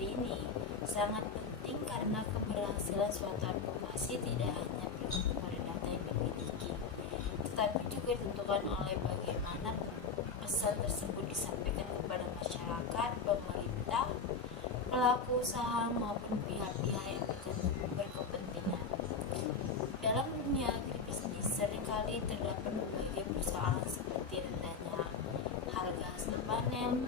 materi ini sangat penting karena keberhasilan suatu advokasi tidak hanya bergantung pada data yang dimiliki, tetapi juga ditentukan oleh bagaimana pesan tersebut disampaikan kepada masyarakat, pemerintah, pelaku usaha maupun pihak-pihak yang berkepentingan. Dalam dunia agribisnis seringkali terdapat berbagai persoalan seperti rendahnya harga hasil panen,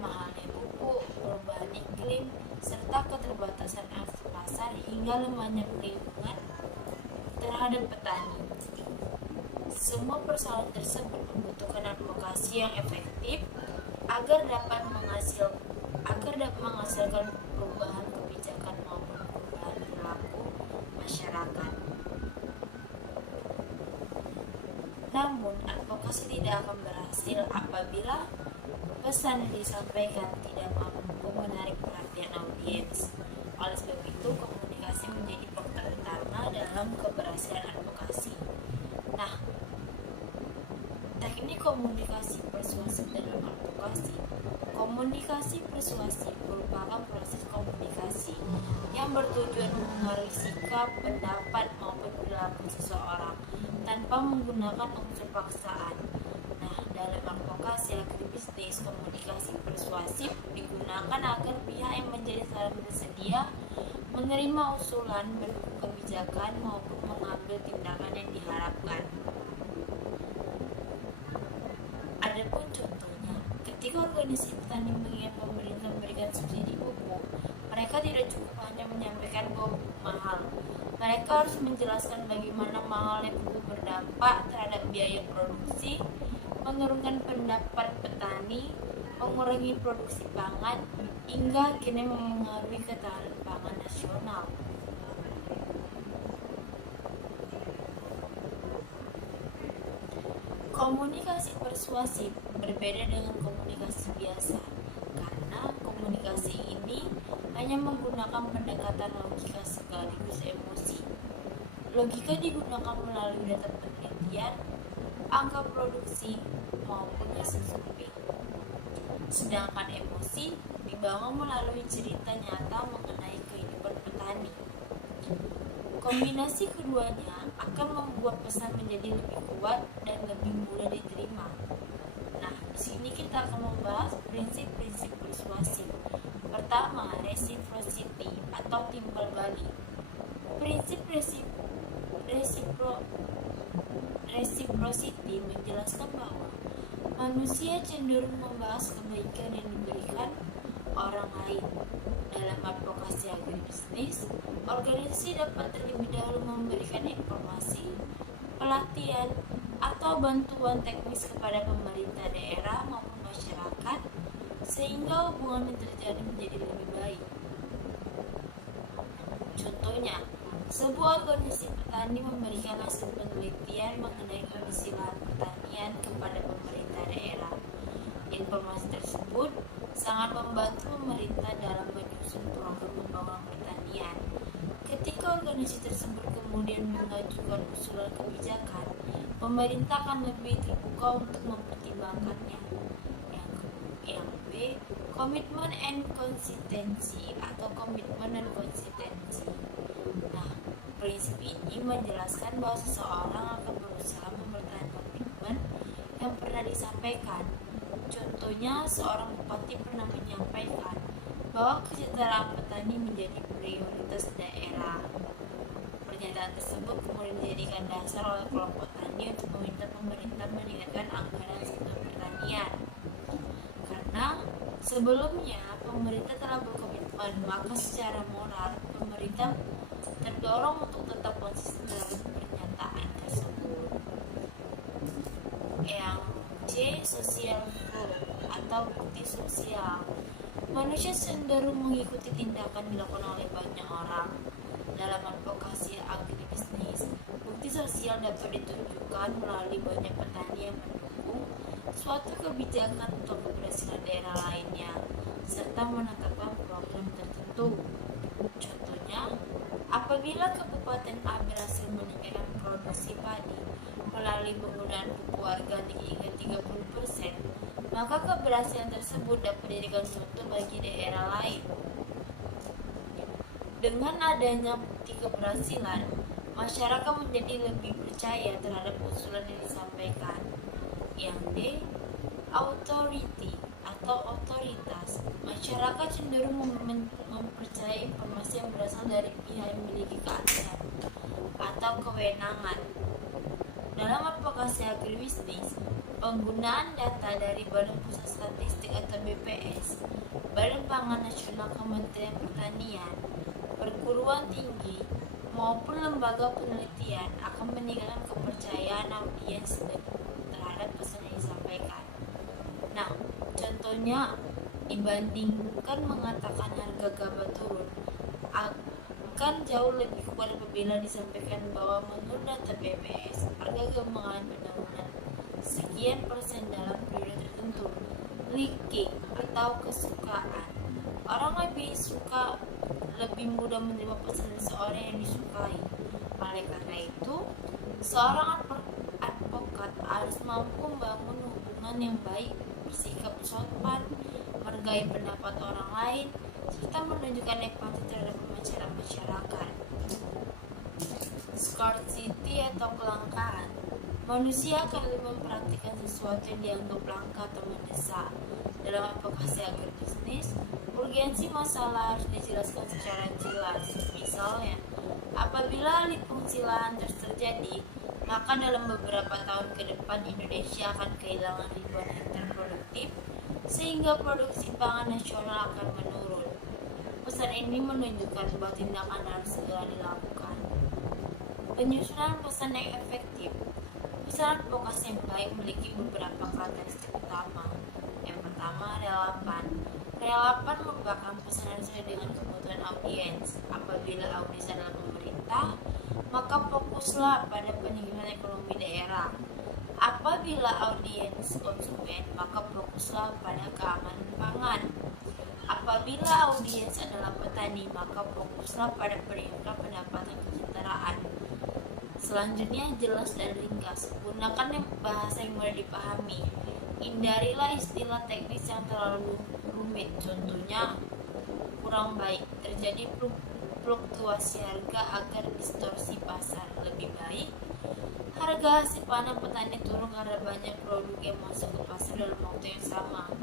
mahalnya pupuk, perubahan iklim, serta keterbatasan akses pasar hingga lemahnya perlindungan terhadap petani. Semua persoalan tersebut membutuhkan advokasi yang efektif agar dapat menghasilkan perubahan kebijakan maupun perubahan perilaku masyarakat. Namun, advokasi tidak akan berhasil apabila pesan yang disampaikan tidak mampu menarik perhatian audiens. Oleh sebab itu, komunikasi menjadi faktor utama dalam keberhasilan advokasi. Nah, teknik komunikasi persuasif dalam advokasi. Komunikasi persuasif merupakan proses komunikasi yang bertujuan mempengaruhi sikap, pendapat, maupun perilaku seseorang tanpa menggunakan unsur paksaan. Nah, dalam advokasi agribisnis, komunikasi persuasif digunakan agar pihak yang menjadi saran bersedia menerima usulan, mendukung kebijakan, maupun mengambil tindakan yang diharapkan. Adapun contohnya, ketika organisasi petani mengingat pemerintah memberikan subsidi pupuk, mereka tidak cukup hanya menyampaikan bahwa mahal. Mereka harus menjelaskan bagaimana mahalnya pupuk berdampak terhadap biaya produksi, menurunkan pendapat petani, mengurangi produksi pangan, hingga akhirnya mempengaruhi ketahanan pangan nasional. Komunikasi persuasif berbeda dengan komunikasi biasa karena komunikasi ini hanya menggunakan pendekatan logika sekaligus emosi. Logika digunakan melalui data penelitian, angka produksi, maupun hasil survei. Sedangkan emosi dibangun melalui cerita nyata mengenai kehidupan petani. Kombinasi keduanya akan membuat pesan menjadi lebih kuat dan lebih mudah diterima. Nah, di sini kita akan membahas prinsip-prinsip persuasif. Pertama, reciprocity atau timbal balik. Prinsip reciprocity menjelaskan bahwa manusia cenderung membahas kebaikan yang diberikan orang lain. Dalam advokasi agribisnis, organisasi dapat terlebih dahulu memberikan informasi, pelatihan, atau bantuan teknis kepada pemerintah daerah maupun masyarakat sehingga hubungan yang terjadi menjadi lebih baik. Contohnya, sebuah organisasi petani memberikan hasil penelitian mengenai kondisi lahan pertanian kepada pemerintah daerah. Informasi tersebut sangat membantu pemerintah dalam menyusun program pembangunan pertanian. Ketika organisasi tersebut kemudian mengajukan usulan kebijakan, pemerintah akan lebih terbuka untuk mempertimbangkannya. Yang B, komitmen and konsistensi atau komitmen dan konsistensi. Nah, prinsip ini menjelaskan bahwa seseorang akan berusaha mempertahankan komitmen yang pernah disampaikan. Contohnya, seorang bupati pernah menyampaikan bahwa kesejahteraan petani menjadi prioritas daerah. Pernyataan tersebut kemudian dijadikan dasar oleh kelompok tani untuk meminta pemerintah meningkatkan anggaran sektor pertanian. Karena sebelumnya pemerintah telah berkomitmen, maka secara moral pemerintah terdorong untuk tetap konsisten dalam pernyataan tersebut. Yang C, social proof atau bukti sosial. Manusia cenderung mengikuti tindakan dilakukan oleh banyak orang. Dalam advokasi agribisnis, bukti sosial dapat ditunjukkan melalui banyak petani yang mendukung suatu kebijakan untuk keberhasilan daerah lainnya, serta menetapkan program tertentu. Contohnya, apabila Kabupaten A berhasil meningkatkan produksi padi melalui penggunaan pupuk organik hingga 30%, maka keberhasilan tersebut dapat dijadikan contoh bagi daerah lain. Dengan adanya bukti keberhasilan, masyarakat menjadi lebih percaya terhadap usulan yang disampaikan. Yang D, authority atau otoritas. Masyarakat cenderung mempercayai informasi yang berasal dari pihak yang memiliki keahlian atau kewenangan. Dalam advokasi agribisnis, penggunaan data dari Badan Pusat Statistik atau BPS, Badan Pangan Nasional Kementerian Pertanian, perguruan tinggi, maupun lembaga penelitian akan meningkatkan kepercayaan audiens terhadap pesan yang disampaikan. Nah, contohnya dibandingkan mengatakan harga gabah turun, akan jauh lebih kuat apabila disampaikan bahwa menurut data BPS, harga gabah mengalami penurunan sekian persen dalam periode tertentu. Liking atau kesukaan, orang lebih mudah menerima pesan seseorang yang disukai. Oleh karena itu, seorang advokat harus mampu membangun hubungan yang baik, bersikap sopan, menghargai pendapat orang lain, serta menunjukkan empati terhadap masyarakat. Scarcity atau kelangkaan, manusia akan lebih memperhatikan sesuatu yang dianggap langka atau mendesak. Dalam advokasi agribisnis, urgensi masalah harus dijelaskan secara jelas. Misalnya, apabila alih fungsi lahan terus terjadi, maka dalam beberapa tahun ke depan Indonesia akan kehilangan ribuan hektar produktif, sehingga produksi pangan nasional akan menurun. Pesan ini menunjukkan bahwa tindakan harus segera dilakukan. Penyusunan pesan yang efektif. Pesan advokasi yang baik memiliki beberapa karakteristik utama. Yang pertama, relevan. Relevan merupakan pesan yang sesuai dengan kebutuhan audiens. Apabila audiens adalah pemerintah, maka fokuslah pada peningkatan ekonomi daerah. Apabila audiens konsumen, maka fokuslah pada keamanan pangan. Apabila audiens adalah petani, maka fokuslah pada peningkatan pendapatan kesejahteraan. Selanjutnya, jelas dan ringkas. Gunakan bahasa yang mudah dipahami. Hindarilah istilah teknis yang terlalu rumit. Contohnya, kurang baik. Terjadi fluktuasi harga agar distorsi pasar. Lebih baik, harga hasil panen petani turun karena banyak produk yang masuk ke pasar dalam waktu yang sama.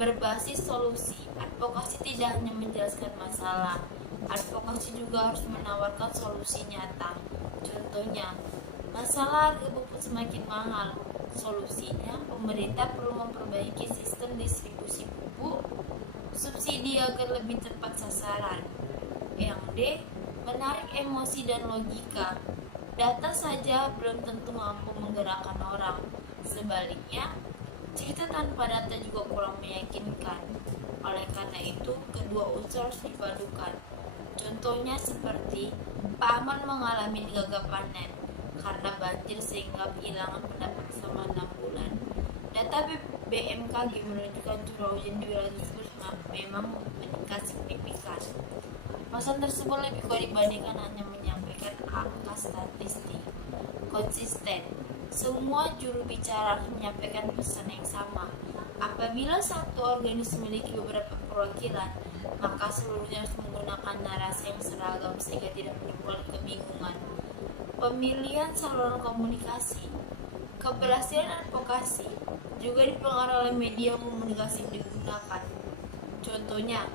Berbasis solusi. Advokasi tidak hanya menjelaskan masalah, advokasi juga harus menawarkan solusi nyata. Contohnya, masalah harga pupuk semakin mahal. Solusinya, pemerintah perlu memperbaiki sistem distribusi pupuk subsidi agar lebih tepat sasaran. Yang D, menarik emosi dan logika. Data saja belum tentu mampu menggerakkan orang. Sebaliknya, cerita tanpa data juga kurang meyakinkan. Oleh karena itu, kedua unsur harus dipadukan. Contohnya seperti Pak Ahmad mengalami gagal panen karena banjir sehingga kehilangan pendapat selama 6 bulan. Data BMKG menunjukkan curah hujan di wilayah tersebut memang meningkat signifikan. Pesan tersebut lebih kuat dibandingkan hanya menyampaikan angka statistik. Konsisten. Semua juru bicara harus menyampaikan pesan yang sama. Apabila satu organisme memiliki beberapa perwakilan, maka seluruhnya harus menggunakan narasi yang seragam sehingga tidak menimbulkan kebingungan. Pemilihan saluran komunikasi. Keberhasilan advokasi juga dipengaruhi oleh media komunikasi yang digunakan. Contohnya,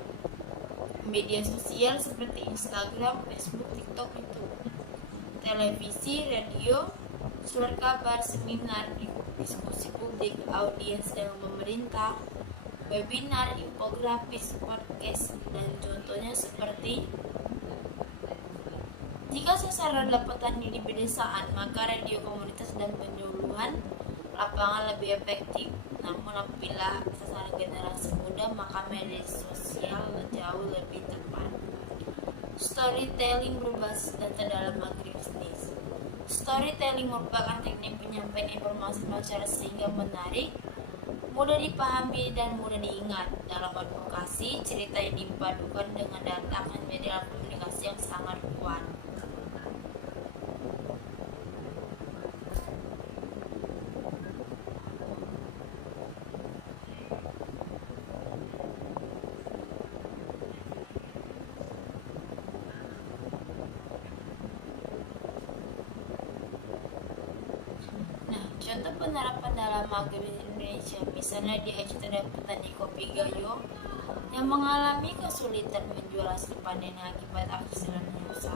media sosial seperti Instagram, Facebook, TikTok itu. Televisi, radio, surat kabar, seminar, diskusi publik, audiens dengan pemerintah, webinar, infografis, podcast, dan contohnya seperti jika sasaran adalah petani di pedesaan, maka radio komunitas dan penyuluhan lapangan lebih efektif. Namun apabila sasaran generasi muda, maka media sosial jauh lebih tepat. Storytelling berbasis data dalam agribisnis. Storytelling merupakan teknik penyampaian informasi secara sehingga menarik, mudah dipahami, dan mudah diingat. Dalam advokasi, cerita yang dipadukan dengan data akan menjadi alat komunikasi yang sangat kuat. contoh penerapan dalam agraris Indonesia, misalnya di Aceh terhadap petani kopi Gayo yang mengalami kesulitan menjual hasil panennya akibat aksi rusa.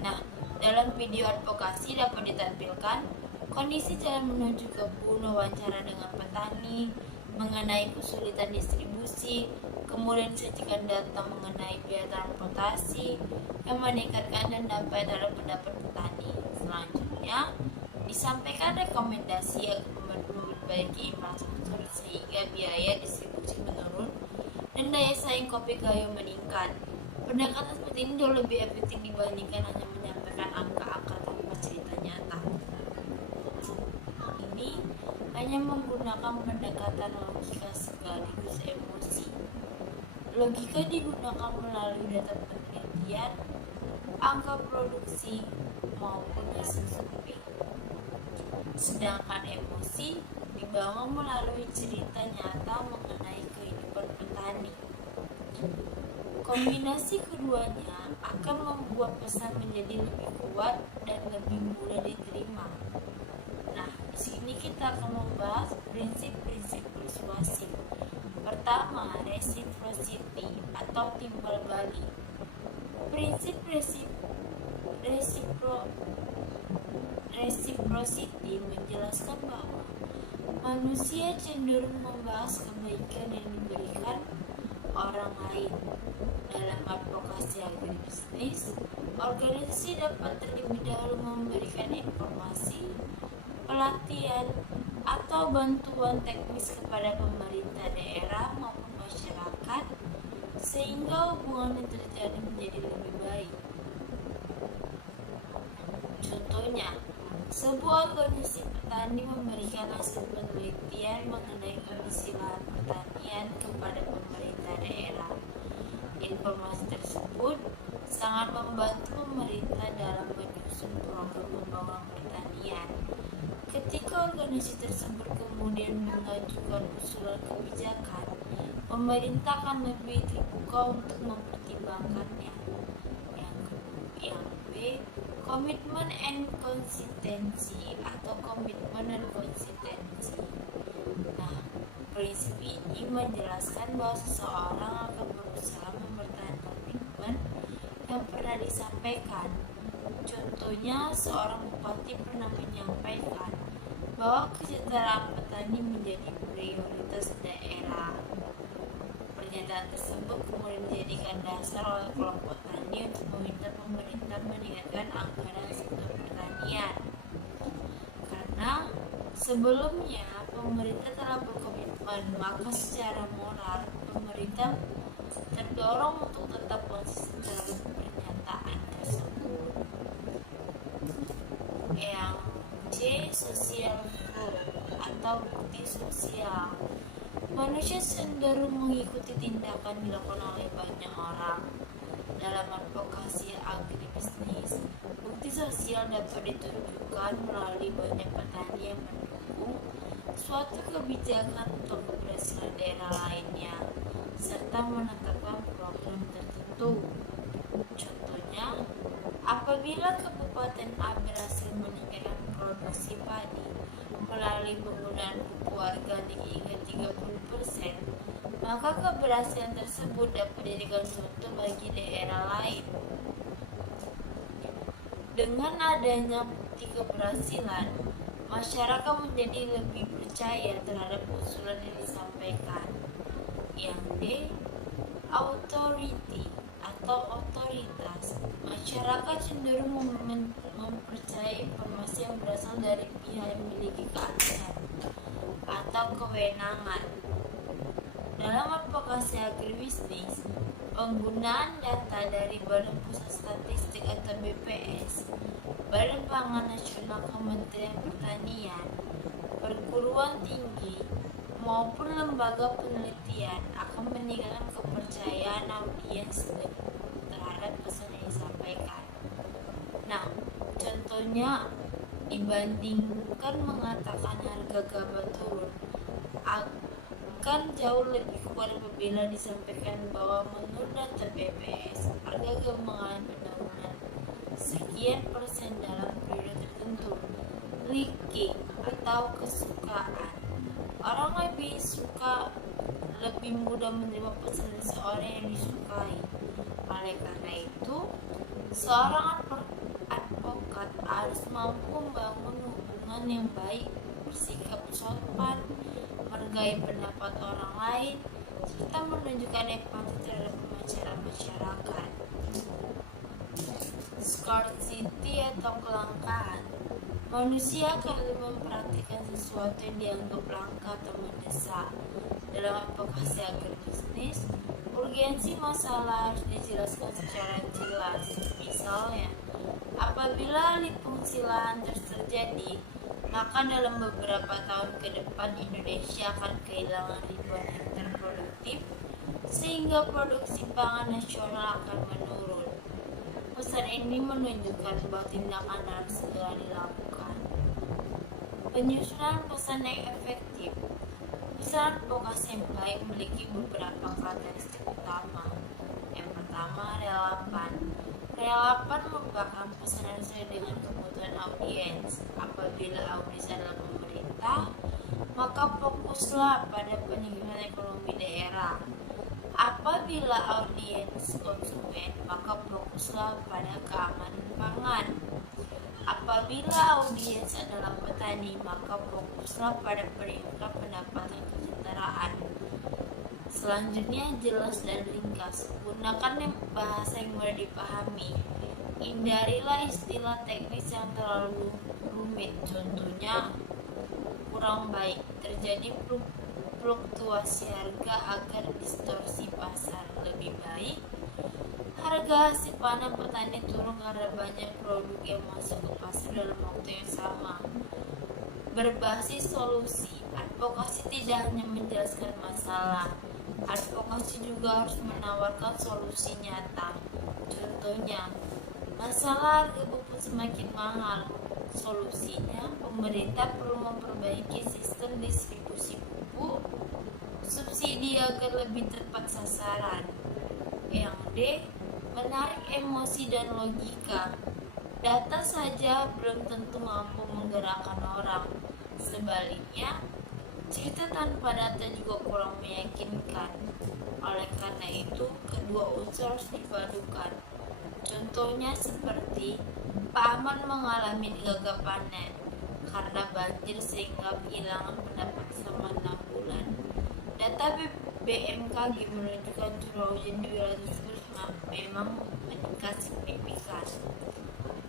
Nah, dalam video advokasi dapat ditampilkan kondisi jalan menuju kebun, wawancara dengan petani mengenai kesulitan distribusi, kemudian disajikan data mengenai biaya transportasi yang meningkatkan dan dampak terhadap pendapat petani. Selanjutnya, disampaikan rekomendasi agar memperbaiki infrastruktur sehingga biaya distribusi menurun dan daya saing kopi Gayo meningkat. Pendekatan seperti ini jauh lebih efektif dibandingkan hanya menyampaikan angka-angka tanpa cerita nyata. Ini hanya menggunakan pendekatan logika sekaligus emosi. Logika digunakan melalui data penelitian, angka produksi, maupun hasil survei. Sedangkan emosi dibangun melalui cerita nyata mengenai kehidupan petani. Kombinasi keduanya akan membuat pesan menjadi lebih kuat dan lebih mudah diterima. Nah, di sini kita akan membahas prinsip-prinsip persuasif. Pertama, reciprocity atau timbal balik. Prinsip reciprocity menjelaskan bahwa manusia cenderung membahas kebaikan yang diberikan orang lain. Dalam advokasi agribisnis, organisasi dapat terlebih dahulu memberikan informasi, pelatihan, atau bantuan teknis kepada pemerintah daerah maupun masyarakat sehingga hubungan yang terjadi menjadi lebih baik. Contohnya, sebuah organisasi petani memberikan hasil penelitian mengenai kondisi lahan pertanian kepada pemerintah daerah. Informasi tersebut sangat membantu pemerintah dalam menyusun program pembangunan pertanian. Ketika organisasi tersebut kemudian mengajukan usulan kebijakan, pemerintah akan lebih terbuka untuk mempertimbangkannya. Yang B, komitmen and konsistensi atau komitmen dan konsistensi. Nah, prinsip ini menjelaskan bahwa seseorang akan berusaha mempertahankan komitmen yang pernah disampaikan. Contohnya, seorang bupati pernah menyampaikan bahwa kesejahteraan petani menjadi prioritas daerah. Pernyataan tersebut kemudian dijadikan dasar oleh kelompok tani untuk meminta pemerintah meningkatkan anggaran sektor pertanian. Karena sebelumnya pemerintah telah berkomitmen, maka secara moral pemerintah terdorong untuk tetap konsisten dalam pernyataan tersebut. Yang C, social proof atau bukti sosial. Manusia cenderung mengikuti tindakan dilakukan oleh banyak orang. Dalam advokasi agribisnis, bukti sosial dapat ditunjukkan melalui banyak petani yang mendukung suatu kebijakan untuk keberhasilan daerah lainnya, serta menetapkan program tertentu. Contohnya, apabila Kabupaten A berhasil meningkatkan produksi padi melalui penggunaan pupuk organik hingga 30%, maka keberhasilan tersebut dapat dijadikan contoh bagi daerah lain. Dengan adanya bukti keberhasilan, masyarakat menjadi lebih percaya terhadap usulan yang disampaikan. Yang D, authority atau otoritas. Masyarakat cenderung mempercayai informasi yang berasal dari pihak yang memiliki keahlian atau kewenangan. Dalam advokasi agribisnis, penggunaan data dari Badan Pusat Statistik atau BPS, Badan Pangan Nasional Kementerian Pertanian, perguruan tinggi, maupun lembaga penelitian akan meningkatkan kepercayaan audiens terhadap pesan yang disampaikan. Nah, contohnya dibandingkan mengatakan harga gabah turun, akan jauh lebih kuat apabila disampaikan bahwa menurut data BPS harga gabah mengalami penurunan sekian persen dalam periode tertentu. Leaking atau atau kesukaan. Orang lebih mudah menerima pesan seseorang yang disukai. Oleh karena itu, seorang advokat harus mampu membangun hubungan yang baik, bersikap sopan, menghargai pendapat orang lain, serta menunjukkan empati terhadap masyarakat. Scarcity atau kelangkaan. Manusia akan mempraktikkan sesuatu yang dianggap langka atau mendesak. Dalam advokasi agribisnis, urgensi masalah harus dijelaskan secara jelas. Misalnya, apabila alih fungsi lahan terus terjadi, maka dalam beberapa tahun ke depan Indonesia akan kehilangan ribuan hektar produktif, sehingga produksi pangan nasional akan menurun. Pesan ini menunjukkan bahwa tindakan harus segera dilakukan. Penyusunan pesan yang efektif. Pesan advokasi yang baik memiliki beberapa karakteristik utama. Yang pertama, relevan. Relevan merupakan pesan yang sesuai dengan kebutuhan audiens. Apabila audiens adalah pemerintah, maka fokuslah pada peningkatan ekonomi daerah. Apabila audiens konsumen, maka fokuslah pada keamanan pangan. Apabila audiens adalah petani, maka fokuslah pada peningkatan pendapatan kesejahteraan. Selanjutnya, jelas dan ringkas. Gunakan bahasa yang mudah dipahami. Hindarilah istilah teknis yang terlalu rumit. Contohnya, kurang baik. Terjadi fluktuasi harga agar distorsi pasar. Lebih baik, harga hasil panen petani turun karena banyak produk yang masuk ke pasar dalam waktu yang sama. Berbasis solusi. Advokasi tidak hanya menjelaskan masalah, advokasi juga harus menawarkan solusi nyata. Contohnya, masalah harga pupuk semakin mahal. Solusinya, pemerintah perlu memperbaiki sistem distribusi pupuk, subsidi agar lebih tepat sasaran. Yang D, menarik emosi dan logika. Data saja belum tentu mampu menggerakkan orang. Sebaliknya, cerita tanpa data juga kurang meyakinkan. Oleh karena itu, kedua unsur harus dipadukan. Contohnya seperti Pak Ahmad mengalami gagal panen karena banjir sehingga kehilangan pendapat selama 6 bulan. Data BMKG menunjukkan curah hujan di wilayah tersebut memang meningkat signifikan.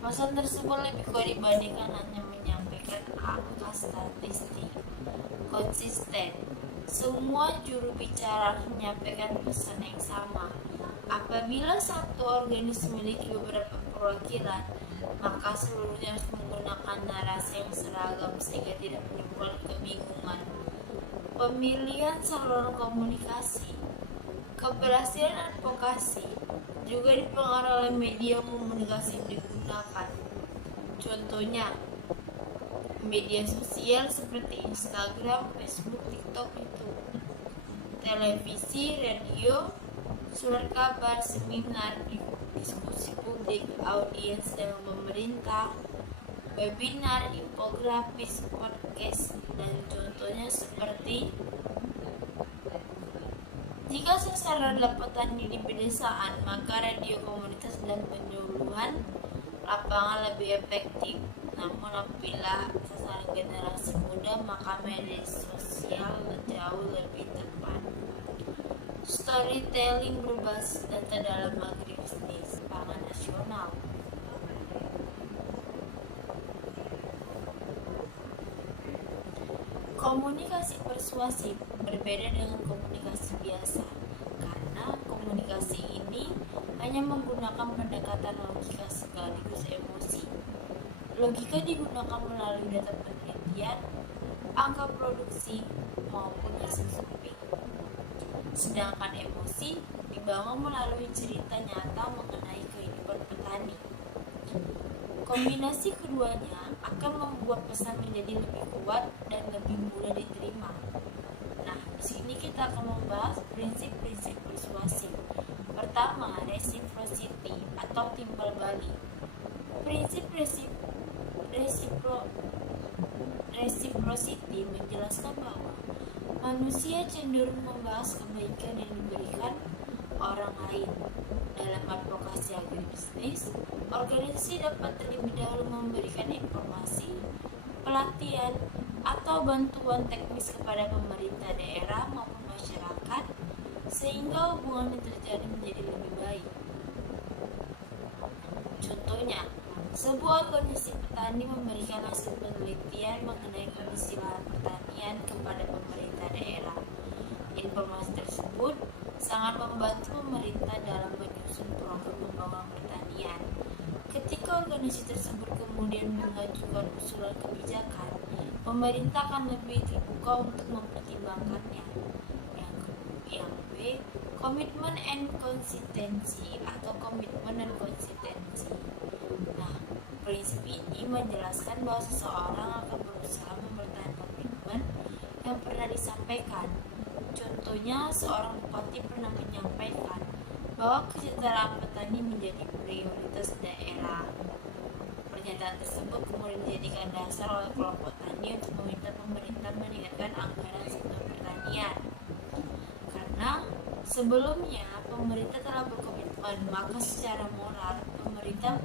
Pesan tersebut lebih kuat dibandingkan hanya menyampaikan angka statistik. Konsisten. Semua juru bicara harus menyampaikan pesan yang sama. Apabila satu organisme memiliki beberapa perwakilan, maka seluruhnya harus menggunakan narasi yang seragam sehingga tidak menimbulkan kebingungan. Pemilihan saluran komunikasi. Keberhasilan advokasi juga dipengaruhi oleh media komunikasi yang digunakan. Contohnya, media sosial seperti Instagram, Facebook, TikTok itu, televisi, radio, surat kabar, seminar, diskusi publik, audiens dengan pemerintah, webinar, infografis, podcast, dan contohnya seperti jika sasaran adalah petani di pedesaan, maka radio komunitas dan penyuluhan lapangan lebih efektif. Namun apabila sasaran generasi muda, maka media sosial jauh lebih tepat. Storytelling berbasis data dalam agribisnis pangan nasional. Komunikasi persuasif berbeda dengan komunikasi biasa, karena komunikasi ini hanya menggunakan pendekatan logika sekaligus emosi. Logika digunakan melalui data penelitian, angka produksi, maupun hasil survei. Sedangkan emosi dibangun melalui cerita nyata mengenai kehidupan petani. Kombinasi keduanya akan membuat pesan menjadi lebih kuat dan lebih mudah diterima. Nah, di sini kita akan membahas prinsip-prinsip persuasif. Pertama, reciprocity atau timbal balik. Prinsip reciprocity Reciprocity menjelaskan bahwa manusia cenderung membahas kebaikan yang diberikan orang lain. Dalam advokasi agribisnis, organisasi dapat terlebih dahulu memberikan informasi, pelatihan, atau bantuan teknis kepada pemerintah daerah maupun masyarakat sehingga hubungan yang terjadi menjadi lebih baik. Contohnya, sebuah organisasi petani memberikan hasil penelitian mengenai kondisi lahan pertanian kepada pemerintah daerah. Informasi tersebut sangat membantu pemerintah dalam menyusun program pembangunan pertanian. Ketika organisasi tersebut kemudian mengajukan usulan kebijakan, pemerintah akan lebih terbuka untuk mempertimbangkannya. Yang B, komitmen and konsistensi atau komitmen dan konsistensi. Nah, prinsip ini menjelaskan bahwa seseorang akan berusaha mempertahankan komitmen yang pernah disampaikan. Contohnya, seorang bupati pernah menyampaikan bahwa kesejahteraan petani menjadi prioritas daerah. Pernyataan tersebut kemudian dijadikan dasar oleh kelompok tani untuk meminta pemerintah meningkatkan anggaran sektor pertanian. Karena sebelumnya pemerintah telah berkomitmen, maka secara moral pemerintah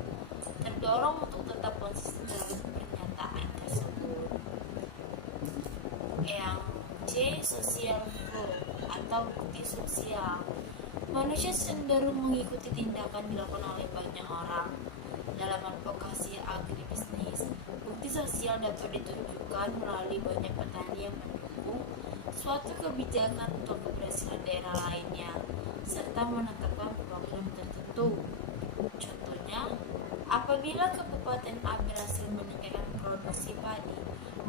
terdorong untuk tetap konsisten dalam pernyataan tersebut. Yang C, social flow atau bukti sosial. Manusia cenderung mengikuti tindakan dilakukan oleh banyak orang. Dalam advokasi agribisnis, bukti sosial dapat ditunjukkan melalui banyak petani yang mendukung suatu kebijakan untuk keberhasilan daerah lainnya, serta menetapkan program tertentu. Contohnya, apabila Kabupaten A berhasil meningkatkan produksi padi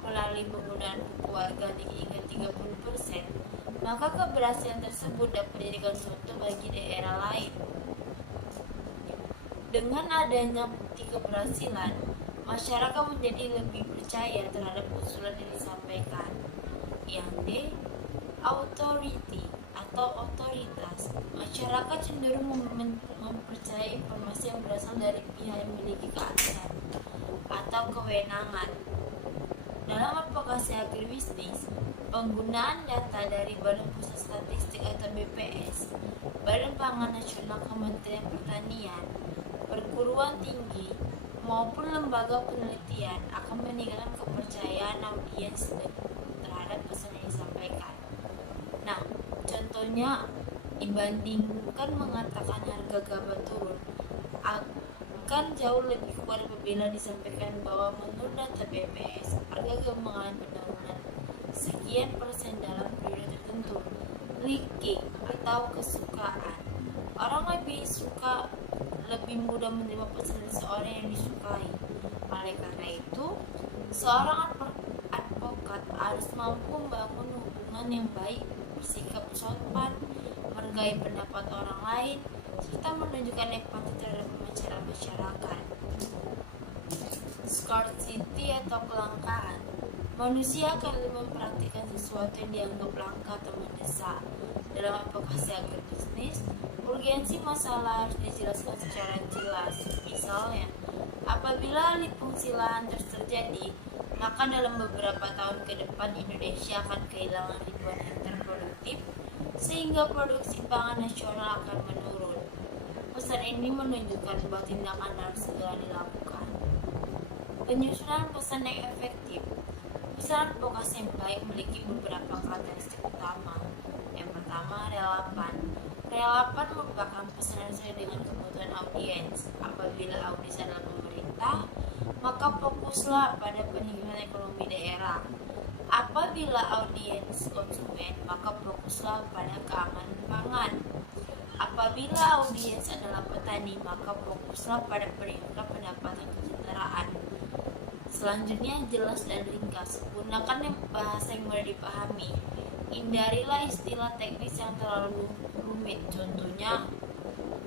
melalui penggunaan pupuk organik hingga 30%, maka keberhasilan tersebut dapat dijadikan contoh bagi daerah lain. Dengan adanya bukti keberhasilan, masyarakat menjadi lebih percaya terhadap usulan yang disampaikan. Yang D, authority atau otoritas. Masyarakat cenderung mempercayai informasi yang berasal dari pihak yang memiliki keahlian atau kewenangan. Dalam advokasi agribisnis, penggunaan data dari Badan Pusat Statistik atau BPS, Badan Pangan Nasional, Kementerian Pertanian, perguruan tinggi, maupun lembaga penelitian akan meningkatkan kepercayaan audiens terhadap pesan yang disampaikan. Nah, contohnya dibandingkan mengatakan harga gabah turun, akan jauh lebih kuat apabila disampaikan bahwa menurut data BPS, harga gabah mengalami penurunan sekian persen dalam periode tertentu. Liking atau kesukaan. Orang lebih mudah menerima pesan dari seorang yang disukai. Oleh karena itu, seorang advokat harus mampu membangun hubungan yang baik, bersikap sopan, menghargai pendapat orang lain, serta menunjukkan empati terhadap masyarakat. Scarcity atau kelangkaan. Manusia akan lebih mempraktikkan sesuatu yang dianggap langka atau mendesak. Dalam advokasi agribisnis, urgensi masalah harus dijelaskan secara jelas. Misalnya, apabila alih fungsi lahan terus terjadi, maka dalam beberapa tahun ke depan Indonesia akan kehilangan ribuan hektar produktif, sehingga produksi pangan nasional akan menurun. Pesan ini menunjukkan bahwa tindakan harus segera dilakukan. Penyusunan pesan yang efektif. Pesan advokasi yang baik memiliki beberapa karakteristik utama. Yang pertama, relevan. Relevan merupakan pesan yang sesuai dengan kebutuhan audiens. Apabila audiens adalah pemerintah, maka fokuslah pada peningkatan ekonomi daerah. Apabila audiens konsumen, maka fokuslah pada keamanan pangan. Apabila audiens adalah petani, maka fokuslah pada peningkatan pendapatan kesejahteraan. Selanjutnya, jelas dan ringkas. Gunakan bahasa yang mudah dipahami. Hindarilah istilah teknis yang terlalu rumit. Contohnya,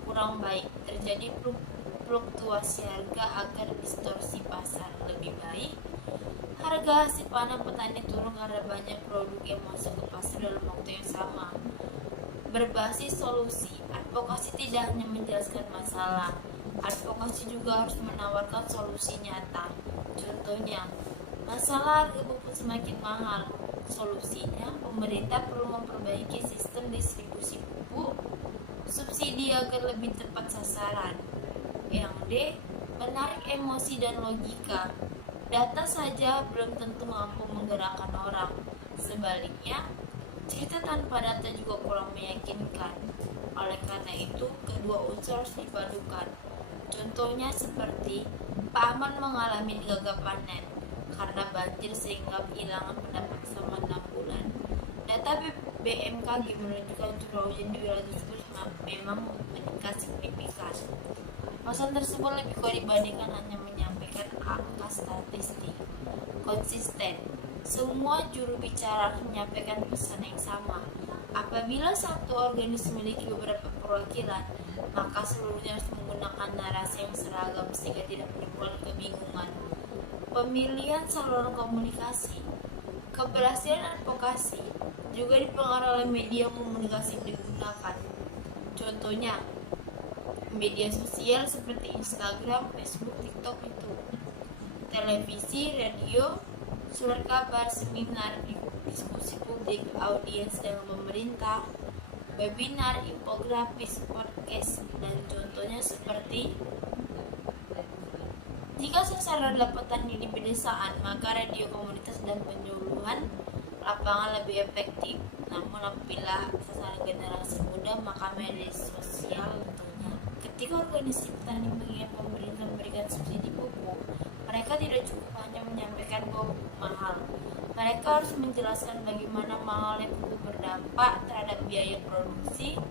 kurang baik. Terjadi fluktuasi harga agar distorsi pasar. Lebih baik, harga hasil panen petani turun karena banyak produk yang masuk ke pasar dalam waktu yang sama. Berbasis solusi. Advokasi tidak hanya menjelaskan masalah, advokasi juga harus menawarkan solusi nyata. Contohnya, Masalah harga pupuk semakin mahal. Solusinya, pemerintah perlu memperbaiki sistem distribusi pupuk, subsidi agar lebih tepat sasaran. Yang D. Menarik emosi dan logika. Data saja belum tentu mampu menggerakkan orang. Sebaliknya, cerita tanpa data juga kurang meyakinkan. Oleh karena itu, kedua unsur harus dipadukan. Contohnya seperti Pak Aman mengalami gagal panen karena banjir sehingga kehilangan pendapat selama 6 bulan. Data BMKG menunjukkan curah hujan di wilayah tersebut memang meningkat signifikan. Pasal tersebut lebih kuat dibandingkan hanya menyampaikan angka statistik. Konsisten. Semua juru bicara menyampaikan pesan yang sama. Apabila satu organisme memiliki beberapa perwakilan, maka seluruhnya harus menggunakan narasi yang seragam sehingga tidak menimbulkan kebingungan. Pemilihan saluran komunikasi. Keberhasilan advokasi juga dipengaruhi oleh media komunikasi yang digunakan. Contohnya, media sosial seperti Instagram, Facebook, TikTok itu, televisi, radio, surat kabar, seminar, diskusi publik, audiens dengan pemerintah, webinar, infografis, podcast, dan contohnya seperti jika sasaran adalah petani di pedesaan, maka radio komunitas dan penyuluhan lapangan lebih efektif. Namun apabila sasaran generasi muda, maka media sosial tentunya. Ketika organisasi petani mengingat pemerintah memberikan subsidi pupuk, mereka tidak cukup hanya menyampaikan bahwa pupuk mahal. Mereka harus menjelaskan bagaimana mahalnya pupuk berdampak terhadap biaya produksi,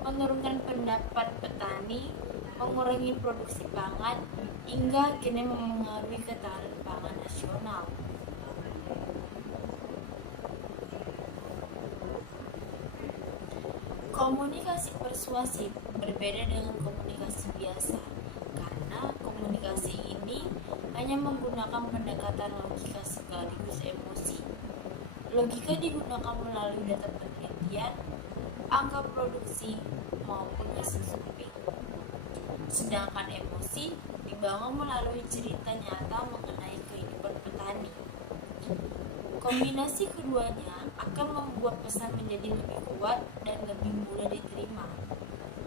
menurunkan pendapat petani, mengurangi produksi pangan, hingga akhirnya mempengaruhi ketahanan pangan nasional. Komunikasi persuasif berbeda dengan komunikasi biasa, karena komunikasi ini hanya menggunakan pendekatan logika sekaligus emosi. Logika digunakan melalui data penelitian, angka produksi, maupun hasil survei. Sedangkan emosi dibangun melalui cerita nyata mengenai kehidupan petani. Kombinasi keduanya akan membuat pesan menjadi lebih kuat dan lebih mudah diterima.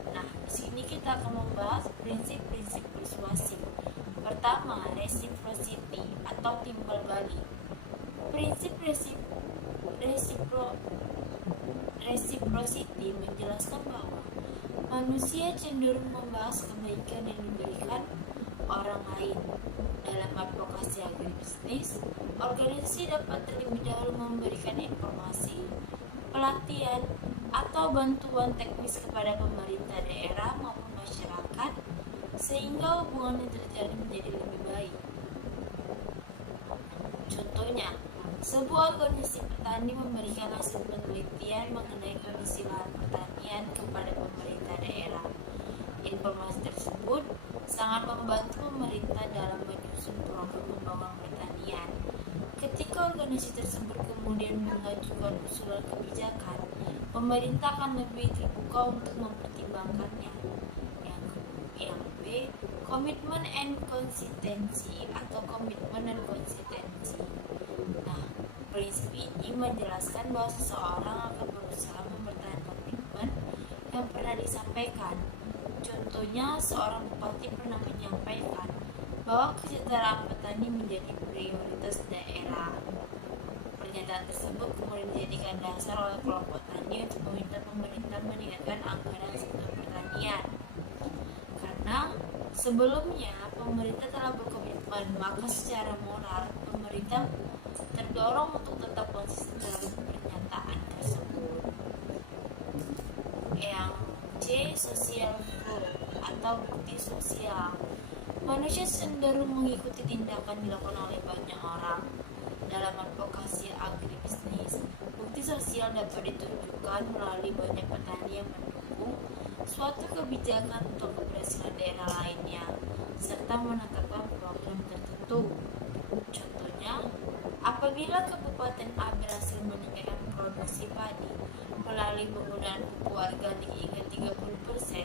Nah, di sini kita akan membahas prinsip-prinsip persuasif. Pertama, reciprocity atau timbal balik. Prinsip reciprocity menjelaskan bahwa manusia cenderung membahas kebaikan yang diberikan orang lain. Dalam advokasi agribisnis, organisasi dapat terlebih dahulu memberikan informasi, pelatihan, atau bantuan teknis kepada pemerintah daerah maupun masyarakat sehingga hubungan yang terjadi menjadi lebih baik. Contohnya, sebuah organisasi petani memberikan hasil penelitian mengenai kondisi lahan pertanian kepada pemerintah daerah. Informasi tersebut sangat membantu pemerintah dalam menyusun program pembangunan pertanian. Ketika organisasi tersebut kemudian mengajukan usulan kebijakan, pemerintah akan lebih terbuka untuk mempertimbangkannya. Yang B, komitmen and konsistensi atau komitmen dan konsistensi. Nah, prinsip ini menjelaskan bahwa seseorang akan berusaha mempertahankan komitmen yang pernah disampaikan. Contohnya, seorang bupati pernah menyampaikan bahwa kesejahteraan petani menjadi prioritas daerah. Pernyataan tersebut kemudian dijadikan dasar oleh kelompok tani untuk meminta pemerintah meningkatkan anggaran sektor pertanian. Karena sebelumnya pemerintah telah berkomitmen, maka secara moral pemerintah terdorong untuk tetap konsisten dalam pernyataan tersebut. Yang C, social proof atau bukti sosial. Manusia cenderung mengikuti tindakan dilakukan oleh banyak orang. Dalam advokasi agribisnis, bukti sosial dapat ditunjukkan melalui banyak petani yang mendukung suatu kebijakan untuk keberhasilan daerah lainnya, serta menetapkan program tertentu. Contohnya, apabila Kabupaten A berhasil meningkatkan produksi padi melalui penggunaan pupuk organik hingga 30%,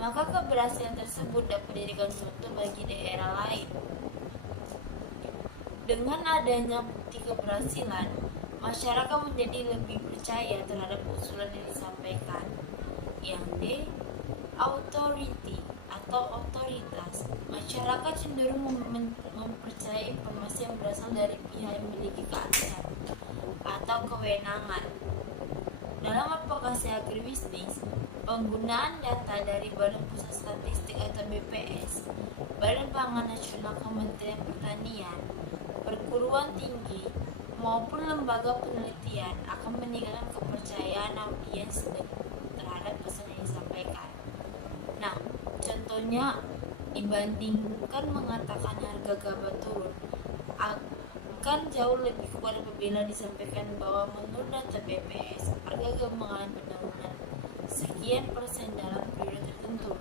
maka keberhasilan tersebut dapat dijadikan contoh bagi daerah lain. Dengan adanya bukti keberhasilan, masyarakat menjadi lebih percaya terhadap usulan yang disampaikan. Yang D, authority atau otoritas. Masyarakat cenderung mempercayai informasi yang berasal dari pihak yang memiliki keahlian atau kewenangan. Dalam advokasi agribisnis, penggunaan data dari Badan Pusat Statistik atau BPS, Badan Pangan Nasional, Kementerian Pertanian, perguruan tinggi, maupun lembaga penelitian akan meningkatkan kepercayaan audiens terhadap pesan yang disampaikan. Nah, contohnya dibandingkan mengatakan harga gabah turun, akan jauh lebih kuat apabila disampaikan bahwa menurut data BPS, harga gabah mengalami penurunan sekian persen dalam periode tertentu.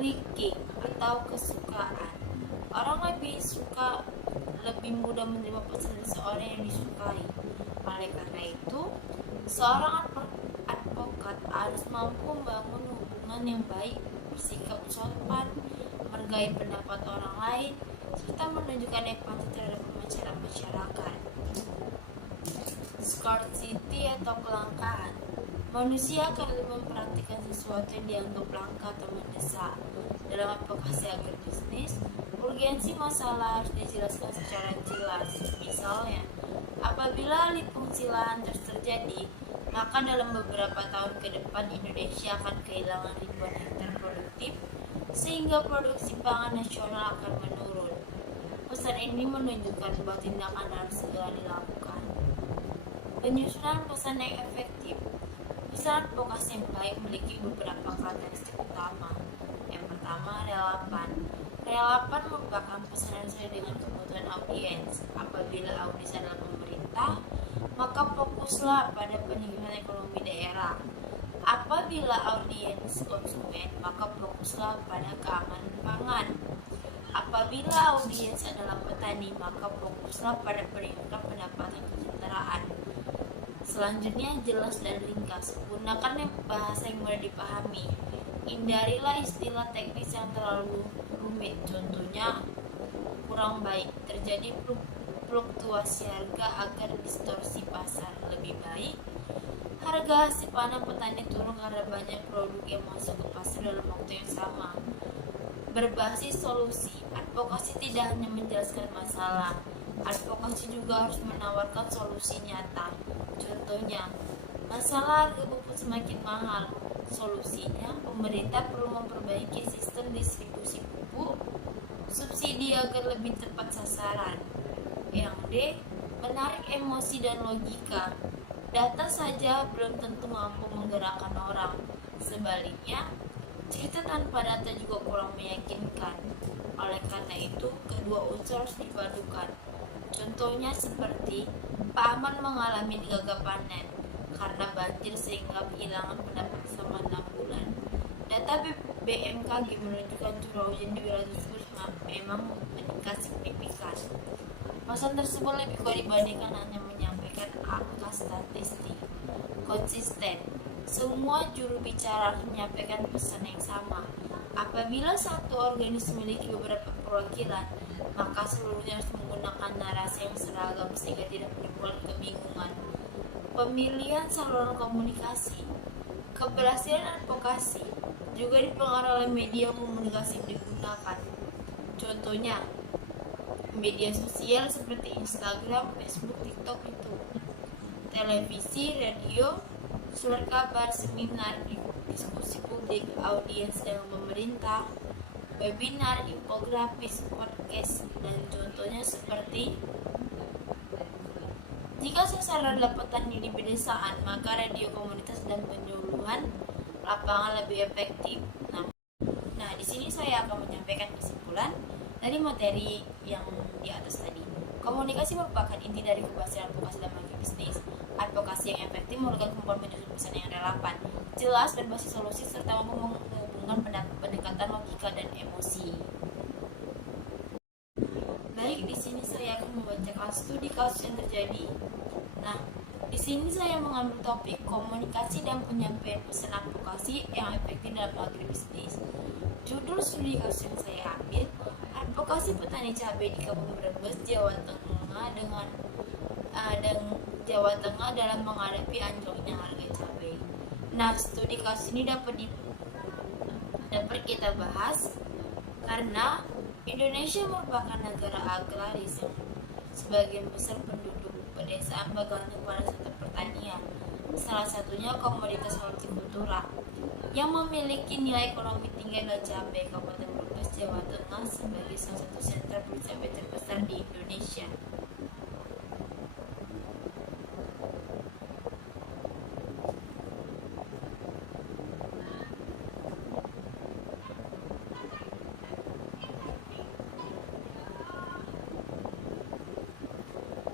Liking atau kesukaan. Orang lebih mudah menerima pesan dari seorang yang disukai. Oleh karena itu, seorang advokat harus mampu membangun hubungan yang baik, bersikap sopan, menghargai pendapat orang lain, serta menunjukkan empati terhadap pembicaraan masyarakat. Scarcity atau kelangkaan. Manusia akan lebih memperhatikan sesuatu yang dianggap langka atau mendesak. Dalam advokasi agribisnis, urgensi masalah harus dijelaskan secara jelas. Misalnya, apabila alih fungsi lahan terus terjadi, maka dalam beberapa tahun ke depan Indonesia akan kehilangan ribuan hektar produktif, sehingga produksi pangan nasional akan menurun. Pesan ini menunjukkan bahwa tindakan harus segera dilakukan. Penyusunan pesan yang efektif. Pesan advokasi yang baik memiliki beberapa karakteristik utama. Yang pertama, relevan. Relevan merupakan pesan yang sesuai dengan kebutuhan audiens. Apabila audiens adalah pemerintah, maka fokuslah pada peningkatan ekonomi daerah. Apabila audiens konsumen, maka fokuslah pada keamanan pangan. Apabila audiens adalah petani, maka fokuslah pada peningkatan pendapatan kesejahteraan. Selanjutnya, jelas dan ringkas. Gunakan bahasa yang mudah dipahami. Hindarilah istilah teknis yang terlalu rumit. Contohnya, kurang baik. Terjadi fluktuasi harga agar distorsi pasar. Lebih baik, harga hasil panen petani turun karena banyak produk yang masuk ke pasar dalam waktu yang sama. Berbasis solusi. Advokasi tidak hanya menjelaskan masalah, advokasi juga harus menawarkan solusi nyata. Contohnya, masalah harga pupuk semakin mahal. Solusinya, pemerintah perlu memperbaiki sistem distribusi pupuk, subsidi agar lebih tepat sasaran. Yang D, menarik emosi dan logika. Data saja belum tentu mampu menggerakkan orang. Sebaliknya, cerita tanpa data juga kurang meyakinkan. Oleh karena itu, kedua unsur harus dipadukan. Contohnya seperti Pak Ahmad mengalami gagal panen karena banjir sehingga kehilangan pendapat selama 6 bulan. Data BMKG menunjukkan curah hujan di wilayah tersebut memang meningkat signifikan. Pesan tersebut lebih kuat dibandingkan hanya menyampaikan angka statistik. Konsisten. Semua juru bicara harus menyampaikan pesan yang sama. Apabila satu organisme memiliki beberapa perwakilan, maka seluruhnya harus menggunakan narasi yang seragam sehingga tidak menimbulkan kebingungan. Pemilihan saluran komunikasi. Keberhasilan advokasi juga dipengaruhi oleh media komunikasi yang digunakan. Contohnya, media sosial seperti Instagram, Facebook, TikTok itu. Televisi, radio, surat kabar, seminar, diskusi publik, audiens dengan pemerintah, webinar, infografis, podcast, dan contohnya seperti jika sasaran adalah petani di pedesaan, maka radio komunitas dan penyuluhan lapangan lebih efektif. Nah, di sini saya akan menyampaikan kesimpulan dari materi yang di atas tadi. Komunikasi merupakan inti dari keberhasilan advokasi dalam agribisnis. Advokasi yang efektif memerlukan kemampuan menyusun pesan yang relevan, jelas, berbasis solusi, serta mampu menghubungkan pendekatan logika dan emosi. Baik, di sini saya akan membacakan studi kasus yang terjadi. Nah, di sini saya mengambil topik komunikasi dan penyampaian pesan advokasi yang efektif dalam agribisnis. Judul studi kasus yang saya ambil, advokasi petani cabai di Kabupaten Brebes, Jawa Tengah Tengah dan Jawa Tengah dalam menghadapi anjloknya harga cabai. Nah, studi kasus ini dapat kita bahas karena Indonesia merupakan negara agraris yang sebagian besar penduduk pedesaan bergantung pada sektor pertanian. Salah satunya komoditas hortikultura yang memiliki nilai ekonomi tinggi adalah cabai. Kabupaten Brebes, Jawa Tengah sebagai salah satu sentra produksi cabai terbesar di Indonesia.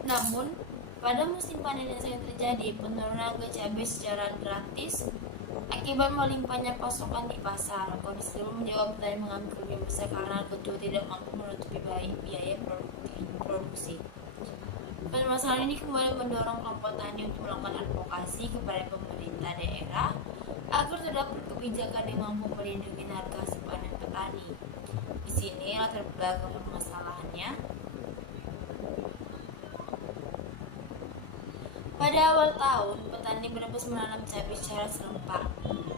Namun, pada musim panen yang sering terjadi penurunan harga cabai secara drastis akibat melimpahnya pasokan di pasar. Kondisi ini menjawab petani mengambil kerugian besar karena harga tidak mampu menutupi biaya produksi. Permasalahan ini kembali mendorong kelompok tani untuk melakukan advokasi kepada pemerintah daerah agar terdapat kebijakan yang mampu melindungi harga hasil panen petani. Di sini latar belakang permasalahannya. Pada awal tahun, petani Brebes menanam cabai secara serempak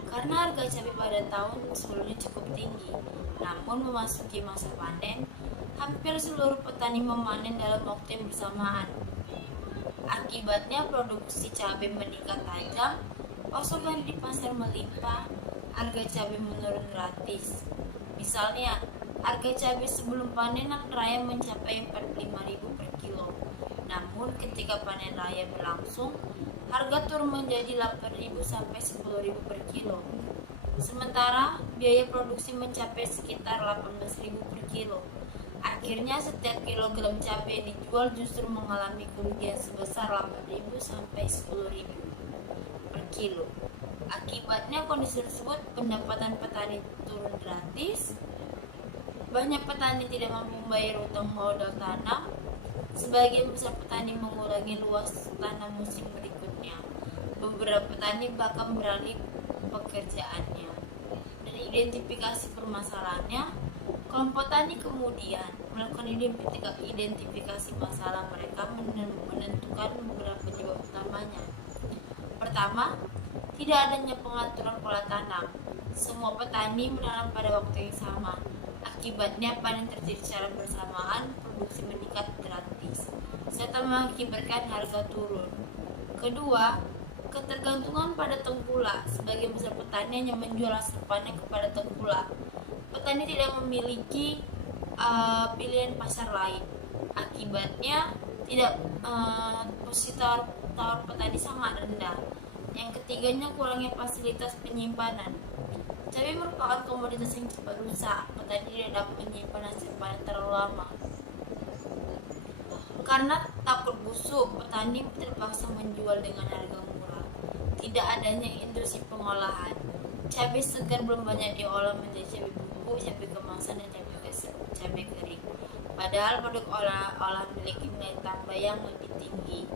karena harga cabai pada tahun sebelumnya cukup tinggi. Namun memasuki masa panen, hampir seluruh petani memanen dalam waktu yang bersamaan. Akibatnya produksi cabai meningkat tajam, pasokan di pasar melimpah, harga cabai menurun gratis. Misalnya, harga cabai sebelum panenan raya mencapai 45.000 per kilo. Namun ketika panen raya berlangsung, harga turun menjadi 8.000 sampai 10.000 per kilo. Sementara biaya produksi mencapai sekitar 18.000 per kilo. Akhirnya setiap kilogram cabai yang dijual justru mengalami kerugian sebesar 8.000 sampai 10.000 per kilo. Akibatnya kondisi tersebut pendapatan petani turun gratis. Banyak petani tidak mampu membayar utang modal tanam. Sebagian besar petani mengurangi luas tanam musim berikutnya. Beberapa petani bahkan beralih pekerjaannya. Dari identifikasi permasalahannya, kelompok tani kemudian melakukan identifikasi masalah mereka, menentukan beberapa penyebab utamanya. Pertama, tidak adanya pengaturan pola tanam. Semua petani menanam pada waktu yang sama. Akibatnya panen terjadi secara bersamaan, produksi meningkat gratis, serta mengakibatkan harga turun. Kedua, ketergantungan pada tengkulak. Sebagian besar petani hanya menjual hasil panen kepada tengkulak. Petani tidak memiliki pilihan pasar lain. Akibatnya posisi tawar petani sangat rendah. Yang ketiganya, kurangnya fasilitas penyimpanan. Cabai merupakan komoditas yang cepat rusak. Petani tidak dapat menyimpan hasil panen terlalu lama. Karena takut busuk, petani terpaksa menjual dengan harga murah. Tidak adanya industri pengolahan. Cabai segar belum banyak diolah menjadi cabai bubuk, cabai kemasan, dan cabai kering. Padahal produk olahan memiliki nilai tambah yang lebih tinggi.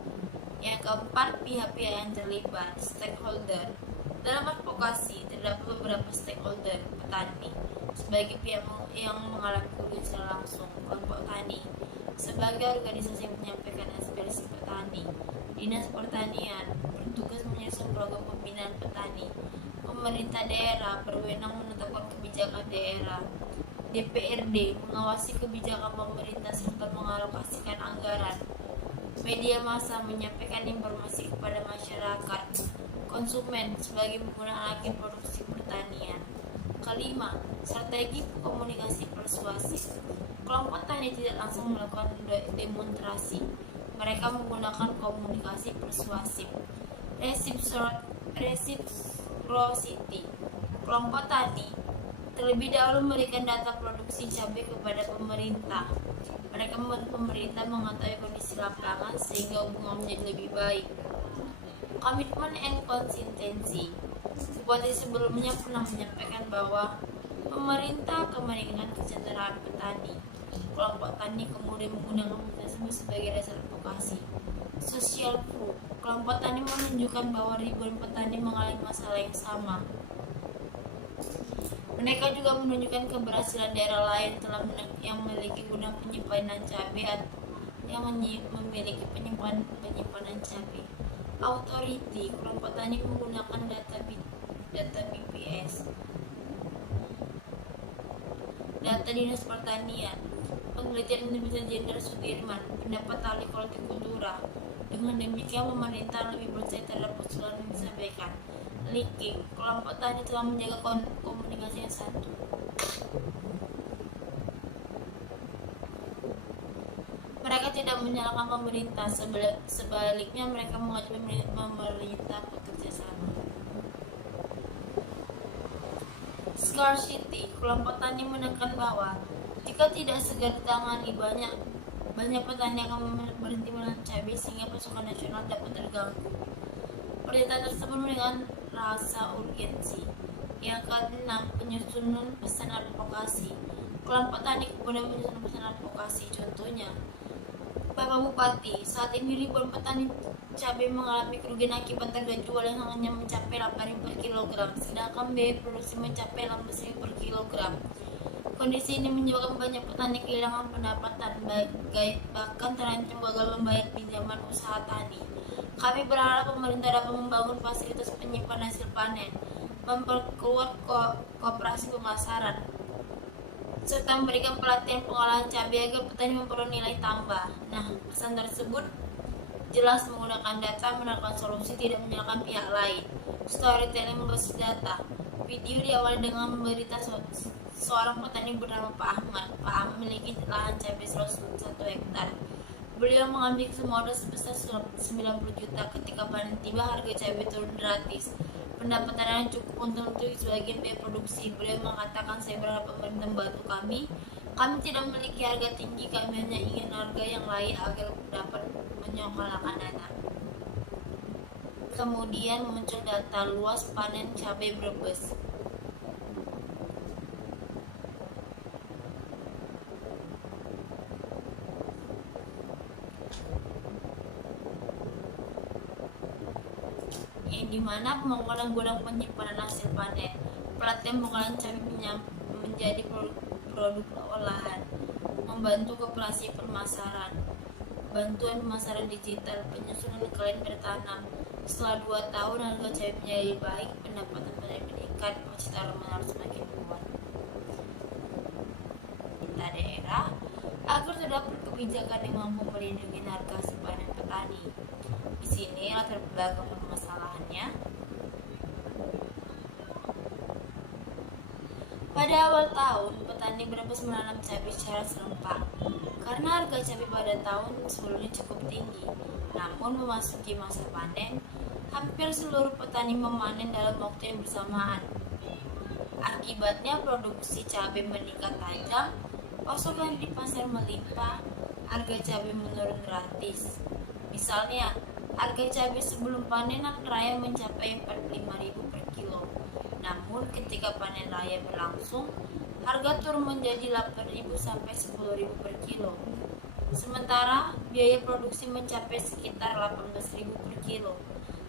Yang keempat, pihak-pihak yang terlibat, stakeholder. Dalam advokasi, terdapat beberapa stakeholder petani sebagai pihak yang mengalami kerugian secara langsung. Kelompok tani sebagai organisasi yang menyampaikan aspirasi petani. Dinas Pertanian bertugas menyusun program pembinaan petani. Pemerintah daerah berwenang menetapkan kebijakan daerah. DPRD mengawasi kebijakan pemerintah serta mengalokasikan anggaran. Media massa menyampaikan informasi kepada masyarakat. Konsumen sebagai pengguna agen produksi pertanian. Kelima, strategi komunikasi persuasif. Kelompok tani tidak langsung melakukan demonstrasi. Mereka menggunakan komunikasi persuasif. Reciprocity. Kelompok tani terlebih dahulu memberikan data produksi cabai kepada pemerintah. Mereka membantu pemerintah mengetahui kondisi lapangan sehingga hubungan menjadi lebih baik. Komitmen and konsistensi. Bupati sebelumnya pernah menyampaikan bahwa pemerintah akan meningkatkan kesejahteraan petani. Kelompok tani kemudian menggunakan hal tersebut sebagai dasar advokasi. Social proof. Kelompok tani menunjukkan bahwa ribuan petani mengalami masalah yang sama. Mereka juga menunjukkan keberhasilan daerah lain yang memiliki gudang penyimpanan cabai yang memiliki penyimpanan cabai. Authority, kelompok tani menggunakan data BPS, data Dinas Pertanian. Penelitian Universitas Jenderal Sudirman, pendapat ahli hortikultura. Dengan demikian, pemerintah lebih percaya terhadap usulan yang disampaikan. Leaking, kelompok tani telah menjaga komunikasi yang satu. Mereka tidak menyalahkan pemerintah, sebaliknya mereka mengajak pemerintah bekerja sama. Scarcity, kelompok tani menekan bahwa jika tidak segera ditangani, banyak petani akan berhenti menanam cabai sehingga pasokan nasional dapat terganggu. Pernyataan tersebut dengan rasa urgensi. Yang keenam, penyusunan pesan advokasi. Kelompok tani kemudian menyusun pesan advokasi. Contohnya, Bapak Bupati, saat ini ribuan petani cabai mengalami kerugian akibat harga jual yang hanya mencapai 8.000 per kilogram, sedangkan biaya produksi mencapai 16.000 per kilogram. Kondisi ini menyebabkan banyak petani kehilangan pendapatan, bahkan terancam gagal membayar pinjaman usaha tani. Kami berharap pemerintah dapat membangun fasilitas penyimpanan hasil panen, memperkuat koperasi pemasaran, serta memberikan pelatihan pengolahan cabai agar petani memperoleh nilai tambah. Nah, pesan tersebut jelas menggunakan data, menawarkan solusi, tidak menyalahkan pihak lain. Storytelling berbasis data. Video diawali dengan memberitahu seorang petani bernama Pak Ahmad. Pak Ahmad memiliki lahan cabai 101 hektar. Beliau mengambil modal sebesar 90 juta. Ketika panen tiba, harga cabai turun gratis. Pendapatan yang cukup untuk sebagian biaya produksi. Beliau mengatakan, saya berharap pemerintah membantu kami. Kami tidak memiliki harga tinggi, kami hanya ingin harga yang layak agar dapat menyokolakan dana. Kemudian muncul data luas panen cabai Brebes. Yang dimana pembangunan gudang penyimpanan hasil panen, pelatihan pengolahan cabai menjadi produk olahan, membantu koperasi pemasaran, bantuan pemasaran digital, penyusunan kalender tanam. Setelah 2 tahun harga cabai menjadi baik, pendapatan petani meningkat, cita rasa harus semakin kuat. Pemerintah daerah agar terdapat kebijakan yang mampu melindungi harga hasil panen petani. Di sini latar belakang permasalahannya. Pada awal tahun, petani Brebes menanam cabai secara serempak karena harga cabai pada tahun sebelumnya cukup tinggi. Namun memasuki masa panen, hampir seluruh petani memanen dalam waktu yang bersamaan. Akibatnya produksi cabai meningkat tajam, pasokan di pasar melimpah, harga cabai menurun gratis. Misalnya, harga cabai sebelum panenan raya mencapai 45.000 per kilo. Namun ketika panen raya berlangsung, harga turun menjadi 8.000 sampai 10.000 per kilo. Sementara biaya produksi mencapai sekitar 18.000 per kilo.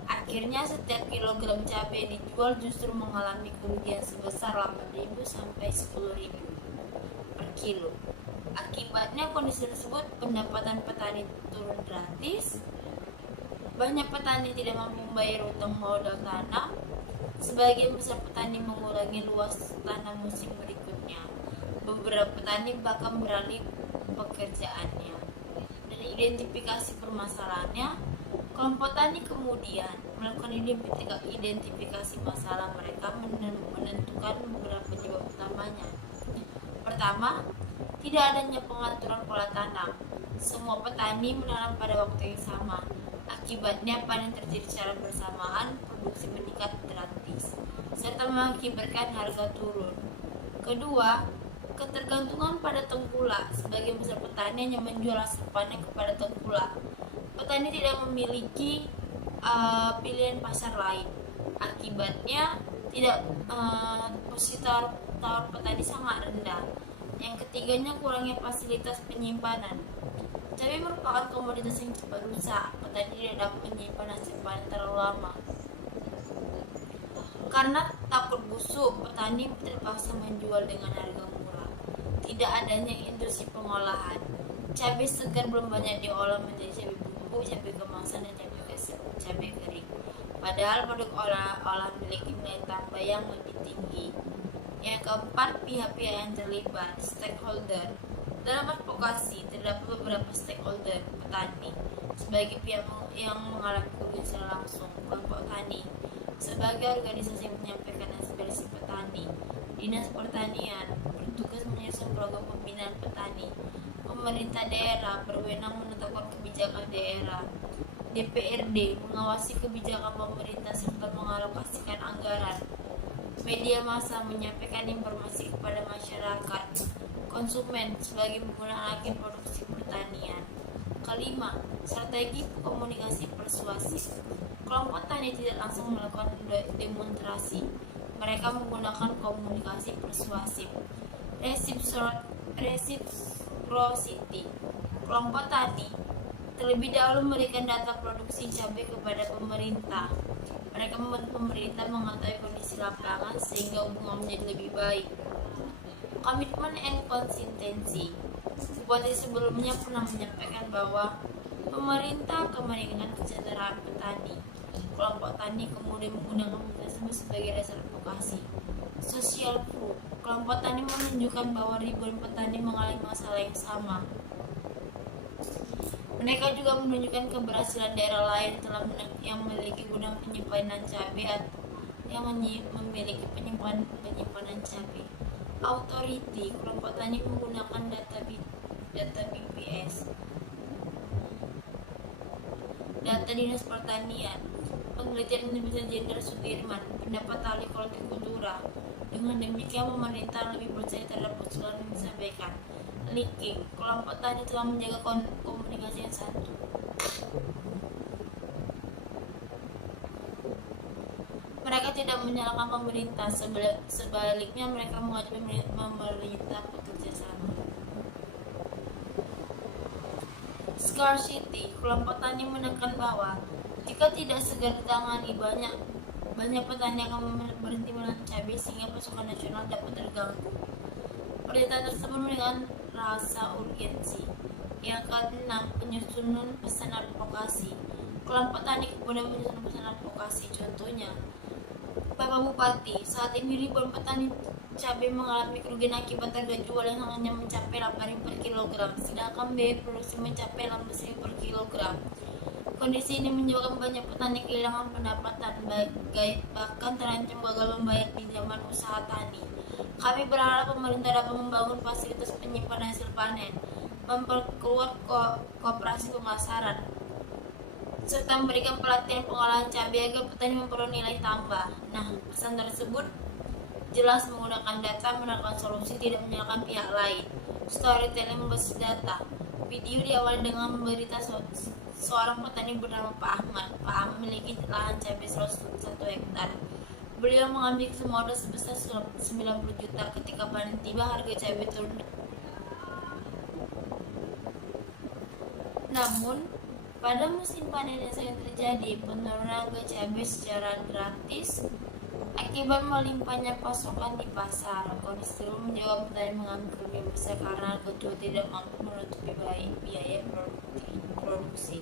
Akhirnya setiap kilogram cabai yang dijual justru mengalami kerugian sebesar 8.000 sampai 10.000 per kilo. Akibatnya kondisi tersebut, pendapatan petani turun gratis. Banyak petani tidak mampu membayar utang modal tanam. Sebagian besar petani mengurangi luas tanam musim berikutnya. Beberapa petani bahkan beralih pekerjaannya. Dari identifikasi permasalahannya, kelompok tani kemudian melakukan identifikasi masalah mereka, menentukan beberapa penyebab utamanya. Pertama, tidak adanya pengaturan pola tanam. Semua petani menanam pada waktu yang sama. Akibatnya panen terjadi secara bersamaan, produksi meningkat drastis, serta mengakibatkan harga turun. Kedua, ketergantungan pada tengkulak. Sebagian besar petani hanya menjual hasil panen kepada tengkulak. Petani tidak memiliki pilihan pasar lain. Akibatnya posisi tawar petani sangat rendah. Yang ketiganya, kurangnya fasilitas penyimpanan. Cabai merupakan komoditas yang cepat rusak. Petani tidak dapat menyimpan hasil panen terlalu lama. Karena takut busuk, petani terpaksa menjual dengan harga murah. Tidak adanya industri pengolahan. Cabai segar belum banyak diolah menjadi cabai bumbu, cabai kemasan, dan cabai kering. Padahal produk olahan memiliki nilai tambah yang lebih tinggi. Yang keempat, pihak-pihak yang terlibat, stakeholder. Dalam advokasi, terdapat beberapa stakeholder, petani, sebagai pihak yang mengalami kerugian secara langsung, kelompok tani, sebagai organisasi yang menyampaikan aspirasi petani, dinas pertanian, bertugas menyusun program pembinaan petani, pemerintah daerah berwenang menetapkan kebijakan daerah, DPRD mengawasi kebijakan pemerintah serta mengalokasikan anggaran, media massa menyampaikan informasi kepada masyarakat, konsumen sebagai menggunakan agen produksi pertanian. Kelima, strategi komunikasi persuasif. Kelompok tani tidak langsung melakukan demonstrasi, mereka menggunakan komunikasi persuasif. Reciprocity. Kelompok tani terlebih dahulu memberikan data produksi cabai kepada pemerintah. Mereka membantu pemerintah mengetahui kondisi lapangan sehingga hubungan menjadi lebih baik. Komitmen and konsistensi. Bupati sebelumnya pernah menyampaikan bahwa pemerintah akan meningkatkan kesejahteraan petani. Kelompok tani kemudian menggunakan tersebut sebagai dasar advokasi. Social proof. Kelompok tani menunjukkan bahwa ribuan petani mengalami masalah yang sama. Mereka juga menunjukkan keberhasilan daerah lain yang memiliki gudang penyimpanan cabai atau yang memiliki penyimpanan cabai. Authority. Kelompok tani menggunakan data BPS, data Dinas Pertanian. Penelitian Universitas Jenderal Sudirman, pendapat ahli hortikultura. Dengan demikian pemerintah lebih percaya terhadap usulan yang disampaikan. Leaking. Kelompok tani telah menjaga komunikasi yang satu. Mereka tidak menyalahkan pemerintah, sebaliknya mereka mengajak pemerintah bekerja sama. Scarcity. Kelompok tani menekan bahwa jika tidak segera ditangani, banyak petani akan berhenti menanam cabai sehingga pasokan nasional dapat terganggu. Pernyataan tersebut menunjukkan rasa urgensi. Yang keenam, penyusunan pesan advokasi. Kelompok tani kemudian menyusun pesan advokasi. Contohnya, Bapak Bupati, saat ini ribuan petani cabai mengalami kerugian akibat harga jual yang hanya mencapai 8.000 per kilogram, sedangkan biaya produksi mencapai 16.000 per kilogram. Kondisi ini menyebabkan banyak petani kehilangan pendapatan, bahkan terancam gagal membayar pinjaman usaha tani. Kami berharap pemerintah dapat membangun fasilitas penyimpanan hasil panen, memperkuat koperasi pemasaran, serta memberikan pelatihan pengolahan cabai agar petani memperoleh nilai tambah. Nah, pesan tersebut jelas menggunakan data, menawarkan solusi, tidak menyalahkan pihak lain. Storytelling berbasis data. Video diawali dengan memberitahu seorang petani bernama Pak Ahmad. Pak Ahmad memiliki lahan cabai 101 hektar. Beliau mengambil modal sebesar 90 juta. Ketika panen tiba, harga cabai turun. Namun, pada musim panen yang sering terjadi penurunan harga cabai secara gratis akibat melimpahnya pasokan di pasar. Kondisi tersebut menjadikan petani mengambil kerugian besar karena harga jual tidak mampu menutupi biaya produksi.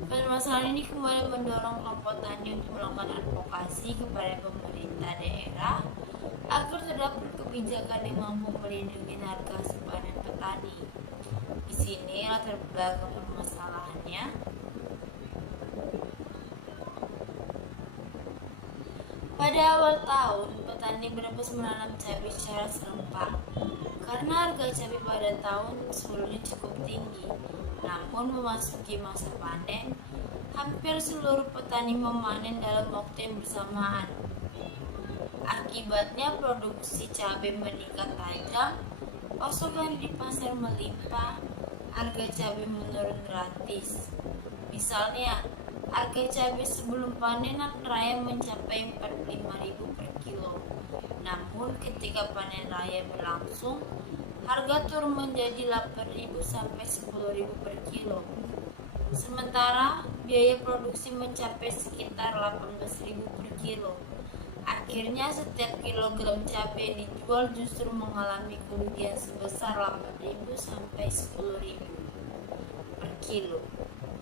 Permasalahan ini kembali mendorong kelompok tani untuk melakukan advokasi kepada pemerintah daerah agar terdapat kebijakan yang mampu melindungi harga hasil panen petani. Di sini latar belakang permasalahannya. Pada awal tahun, petani berebut menanam cabai secara serempak karena harga cabai pada tahun sebelumnya cukup tinggi. Namun memasuki masa panen, hampir seluruh petani memanen dalam waktu yang bersamaan. Akibatnya produksi cabai meningkat tajam, pasokan di pasar melimpah, harga cabai menurun gratis. Misalnya, harga cabai sebelum panen raya mencapai 45.000 per kilo. Namun ketika panen raya berlangsung, harga turun menjadi 8.000 sampai 10.000 per kilo. Sementara biaya produksi mencapai sekitar 18.000 per kilo. Akhirnya setiap kilogram cabai yang dijual justru mengalami kerugian sebesar 8.000 sampai 10.000 per kilo.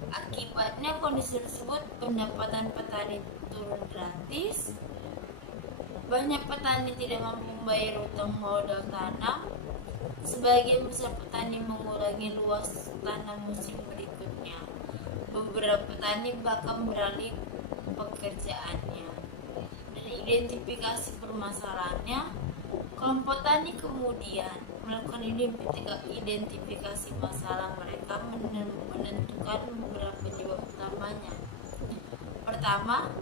Akibatnya kondisi tersebut pendapatan petani turun gratis, banyak petani tidak mampu membayar utang modal tanam, sebagian besar petani mengurangi luas tanam musim berikutnya. Beberapa petani bahkan beralih pekerjaannya. Dari identifikasi permasalahannya, kelompok tani kemudian melakukan identifikasi masalah mereka, menentukan beberapa penyebab utamanya. Pertama,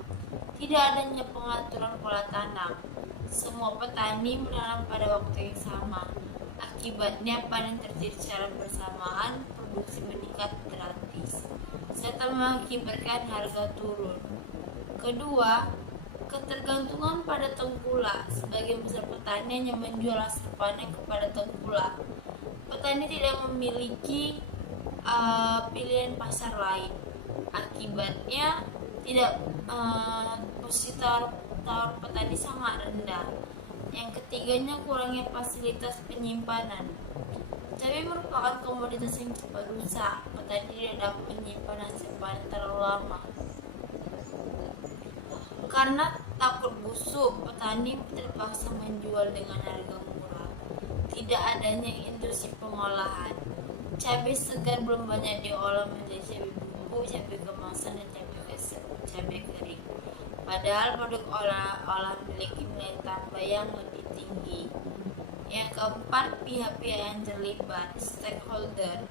tidak adanya pengaturan pola tanam. Semua petani menanam pada waktu yang sama. Akibatnya panen terjadi secara bersamaan, produksi meningkat gratis, serta mengakibatkan harga turun. Kedua, ketergantungan pada tengkulak. Sebagian besar petani hanya menjual hasil panen kepada tengkulak. Petani tidak memiliki pilihan pasar lain. Akibatnya tidak posisi tawar petani sangat rendah. Yang ketiganya, kurangnya fasilitas penyimpanan. Cabai merupakan komoditas yang cepat rusak. Petani tidak dapat menyimpan hasil panen terlalu lama. Karena takut busuk, petani terpaksa menjual dengan harga murah. Tidak adanya industri pengolahan. Cabai segar belum banyak diolah menjadi cabai bumbu, cabai kemasan, dan cabai kering. Padahal produk olahan memiliki nilai tambah yang lebih tinggi. Yang keempat, pihak-pihak yang terlibat, stakeholder.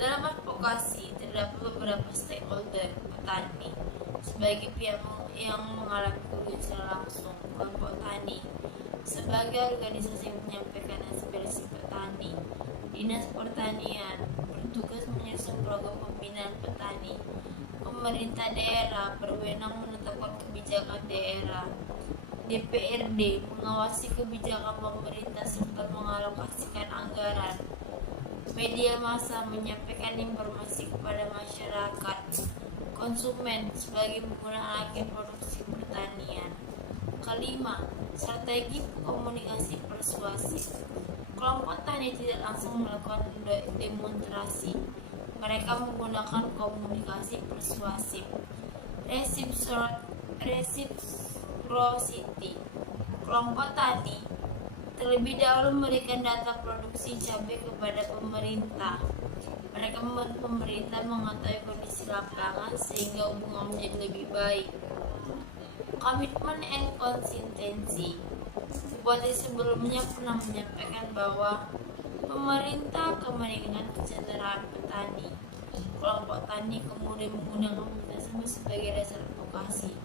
Dalam advokasi terdapat beberapa stakeholder petani sebagai pihak yang mengalami kerugian secara langsung. Kelompok tani sebagai organisasi yang menyampaikan aspirasi petani. Dinas Pertanian bertugas menyusun program pembinaan petani. Pemerintah daerah berwenang menetapkan kebijakan daerah. DPRD mengawasi kebijakan pemerintah serta mengalokasikan anggaran. Media massa menyampaikan informasi kepada masyarakat. Konsumen sebagai pengguna agen produksi pertanian. Kelima, strategi komunikasi persuasif. Kelompok tani tidak langsung melakukan demonstrasi. Mereka menggunakan komunikasi persuasif. Reciprocity. Kelompok tani terlebih dahulu memberikan data produksi cabai kepada pemerintah. Mereka membantu pemerintah mengetahui kondisi lapangan sehingga hubungan menjadi lebih baik. Komitmen and konsistensi. Bupati sebelumnya pernah menyampaikan bahwa pemerintah akan meningkatkan kesejahteraan petani. Kelompok tani kemudian menggunakan tersebut sebagai dasar advokasi.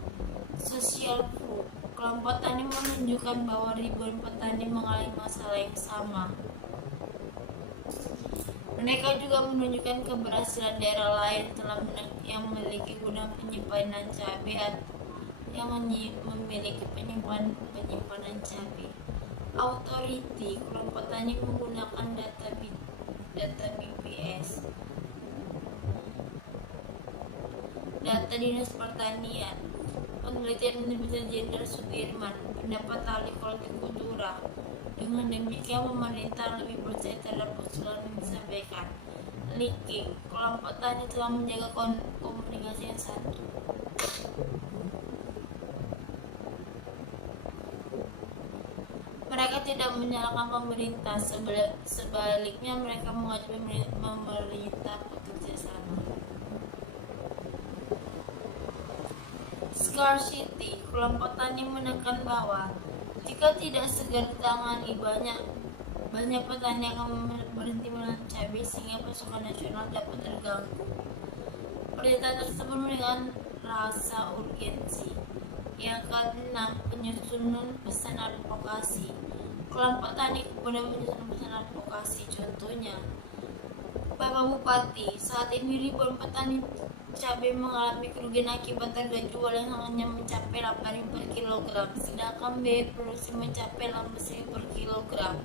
Social proof. Kelompok tani menunjukkan bahwa ribuan petani mengalami masalah yang sama. Mereka juga menunjukkan keberhasilan daerah lain yang memiliki gudang penyimpanan cabai yang memiliki penyimpanan cabai. Authority. Kelompok tani menggunakan data BPS, data Dinas Pertanian. Penelitian Universitas Jenderal Sudirman, pendapat ahli hortikultura. Dengan demikian pemerintah lebih percaya terhadap usulan yang disampaikan. Leaking. Kelompok tani telah menjaga komunikasi yang satu. Mereka tidak menyalahkan pemerintah, sebaliknya mereka mengajak pemerintah bekerja sama. Scarcity. Kelompok tani menekan bahwa jika tidak segera ditangani, banyak petani akan berhenti menanam cabai sehingga pasokan nasional dapat terganggu. Pernyataan tersebut memberikan rasa urgensi. Yang keenam, penyusunan pesan advokasi. Kelompok tani kemudian menyusun pesan advokasi. Contohnya, Bapak Bupati, saat ini ribuan petani cabai mengalami kerugian akibat harga jual yang hanya mencapai 8.000 per kilogram, sedangkan biaya produksi mencapai 16.000 per kilogram.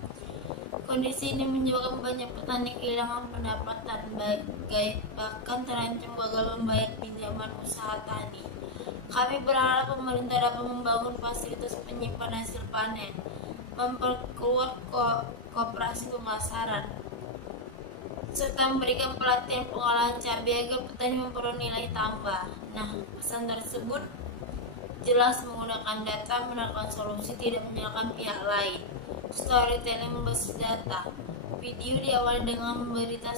Kondisi ini menyebabkan banyak petani kehilangan pendapatan, bahkan terancam gagal membayar pinjaman usaha tani. Kami berharap pemerintah dapat membangun fasilitas penyimpanan hasil panen, memperkuat koperasi pemasaran, serta memberikan pelatihan pengolahan cabai agar petani memperoleh nilai tambah. Nah, pesan tersebut jelas menggunakan data, menawarkan solusi, tidak menyalahkan pihak lain. Storytelling berbasis data. Video diawali dengan memberita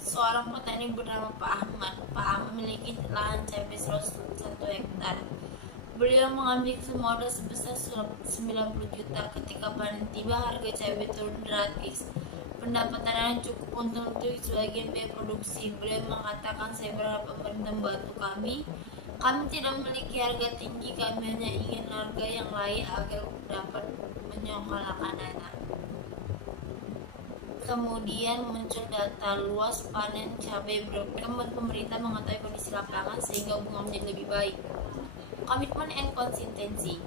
seorang petani bernama Pak Ahmad. Pak Ahmad memiliki lahan cabai 101 hektar. Beliau mengambil modal sebesar 90 juta. Ketika panen tiba, harga cabai turun gratis. Pendapatan yang cukup untuk sebagian biaya produksi. Beliau mengatakan, saya berharap pemerintah membantu kami. Kami tidak memiliki harga tinggi, kami hanya ingin harga yang layak agar dapat menyokolakan dana. Kemudian muncul data luas panen cabai berkembang. Pemerintah mengetahui kondisi lapangan sehingga hubungan menjadi lebih baik. Komitmen and konsistensi.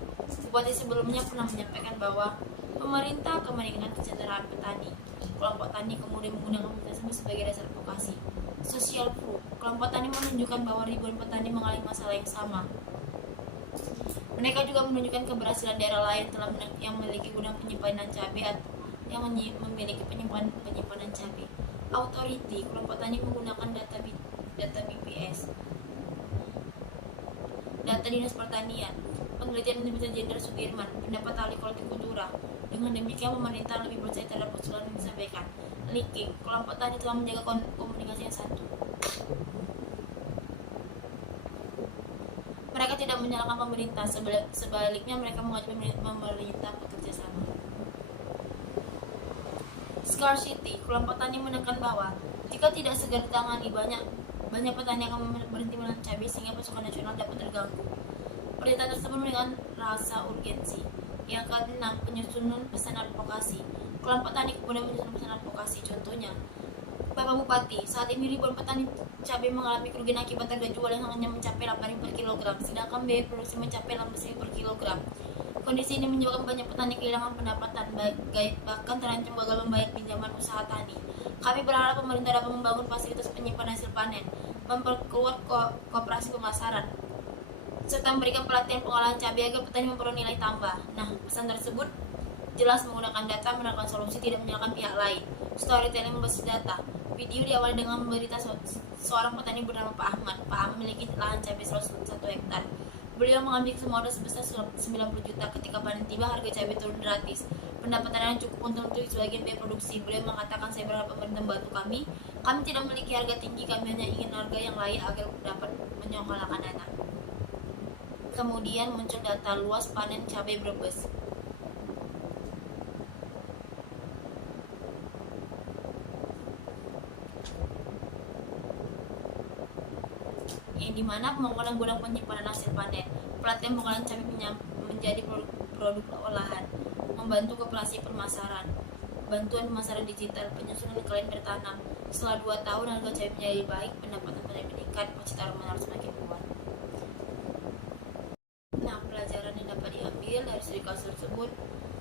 Bupati sebelumnya pernah menyampaikan bahwa pemerintah akan meningkatkan kesejahteraan petani. Kelompok tani kemudian menggunakan tersebut sebagai dasar advokasi. Social proof. Kelompok tani menunjukkan bahwa ribuan petani mengalami masalah yang sama. Mereka juga menunjukkan keberhasilan daerah lain yang memiliki gudang penyimpanan cabai atau yang memiliki penyimpanan cabai. Authority. Kelompok tani menggunakan data BPS, data Dinas Pertanian. Penelitian Universitas Jenderal Sudirman, pendapat ahli hortikultura. Dengan demikian pemerintah lebih percaya terhadap usulan yang disampaikan. Linking. Kelompok tani telah menjaga komunikasi yang satu. Mereka tidak menyalahkan pemerintah, sebaliknya mereka mengajak pemerintah bekerja sama. Scarcity. Kelompok tani menekan bahwa jika tidak segera ditangani, banyak petani akan berhenti menanam cabai sehingga pasokan nasional dapat terganggu. Pernyataan tersebut menunjukkan rasa urgensi. Yang keenam, penyusunan pesan advokasi. Kelompok tani kemudian menyusun pesan advokasi. Contohnya, Bapak Bupati, saat ini ribuan petani cabai mengalami kerugian akibat harga jual yang hanya mencapai 8.000 per kilogram, sedangkan biaya produksi mencapai 16.000 per kilogram. Kondisi ini menyebabkan banyak petani kehilangan pendapatan, bahkan terancam gagal membayar pinjaman usaha tani. Kami berharap pemerintah dapat membangun fasilitas penyimpanan hasil panen, memperkuat koperasi pemasaran, serta memberikan pelatihan pengolahan cabai agar petani memperoleh nilai tambah. Nah, pesan tersebut jelas menggunakan data, menawarkan solusi, tidak menyalahkan pihak lain. Storytelling berbasis data. Video diawali dengan memberita seorang petani bernama Pak Ahmad. Pak Ahmad memiliki lahan cabai 101 hektar. Beliau mengambil modal sebesar 90 juta. Ketika panen tiba, harga cabai turun gratis. Pendapatan yang cukup untuk sebagian biaya produksi. Beliau mengatakan, saya berharap pemerintah membantu kami. Kami tidak memiliki harga tinggi, kami hanya ingin harga yang layak agar dapat menyokolakan dana. Kemudian muncul data luas panen cabai Brebes. Yang dimana pembangunan gudang penyimpanan hasil panen, pelatihan pengolahan cabai menjadi produk olahan, membantu koperasi pemasaran, bantuan pemasaran digital, penyusunan kalender tanam. Setelah 2 tahun harga cabai menjadi baik, pendapatan petani meningkat, Citarum harus semakin kuat. Nah, pelajaran yang dapat diambil dari studi kasus tersebut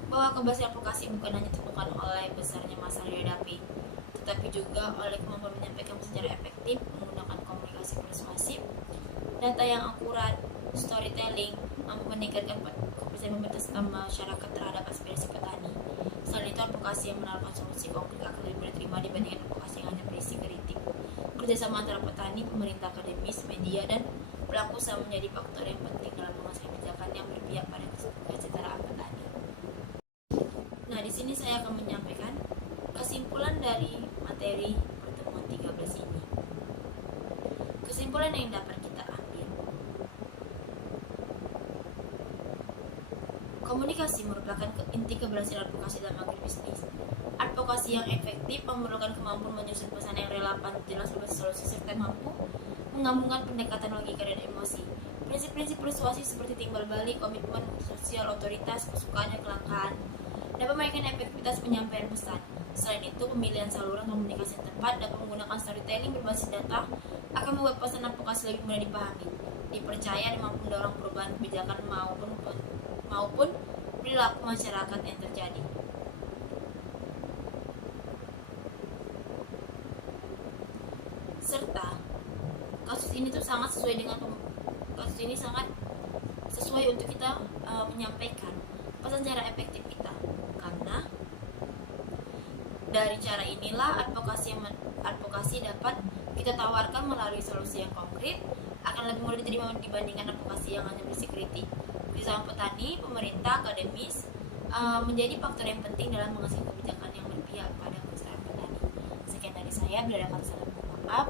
bahwa keberhasilan advokasi bukan hanya ditentukan oleh besarnya masalah dihadapi, tetapi juga oleh kemampuan menyampaikan secara efektif, menggunakan komunikasi persuasif, data yang akurat, storytelling, meningkatkan kepercayaan pemerintah masyarakat terhadap aspirasi petani. Selain itu, advokasi yang menawarkan solusi konkret akan lebih diterima dibandingkan advokasi yang hanya berisi kritik. Kerjasama antara petani, pemerintah, akademis, media, dan pelaku usaha menjadi faktor yang penting dalam menghasilkan kebijakan yang berpihak pada kesejahteraan petani. Nah, di sini saya akan menyampaikan kesimpulan dari materi pertemuan 13 ini. Kesimpulan yang dapat kita ambil, komunikasi merupakan inti keberhasilan advokasi dalam agribisnis. Advokasi yang efektif memerlukan kemampuan menyusun pesan yang relevan, jelas, berbasis solusi, serta mampu menggabungkan pendekatan logika dan emosi. Prinsip-prinsip persuasi seperti timbal balik, komitmen sosial, otoritas, kesukaan, dan kelangkaan dapat memainkan efektivitas penyampaian pesan. Selain itu, pemilihan saluran komunikasi yang tepat dapat menggunakan storytelling berbasis data akan membuat pesan advokasi lebih mudah dipahami, dipercaya, dan mampu mendorong perubahan kebijakan maupun perilaku masyarakat yang terjadi. Serta kasus ini tuh sangat sesuai dengan kasus ini sangat sesuai untuk kita menyampaikan pesan secara efektif kita, karena dari cara inilah advokasi dapat kita tawarkan melalui solusi yang konkret, akan lebih mudah diterima dibandingkan advokasi yang hanya bersih kritik. Bersama petani, pemerintah, akademis menjadi faktor yang penting dalam menghasilkan kebijakan yang berpihak pada kesejahteraan petani. Sekian dari saya, bila ada kata salah mohon maaf.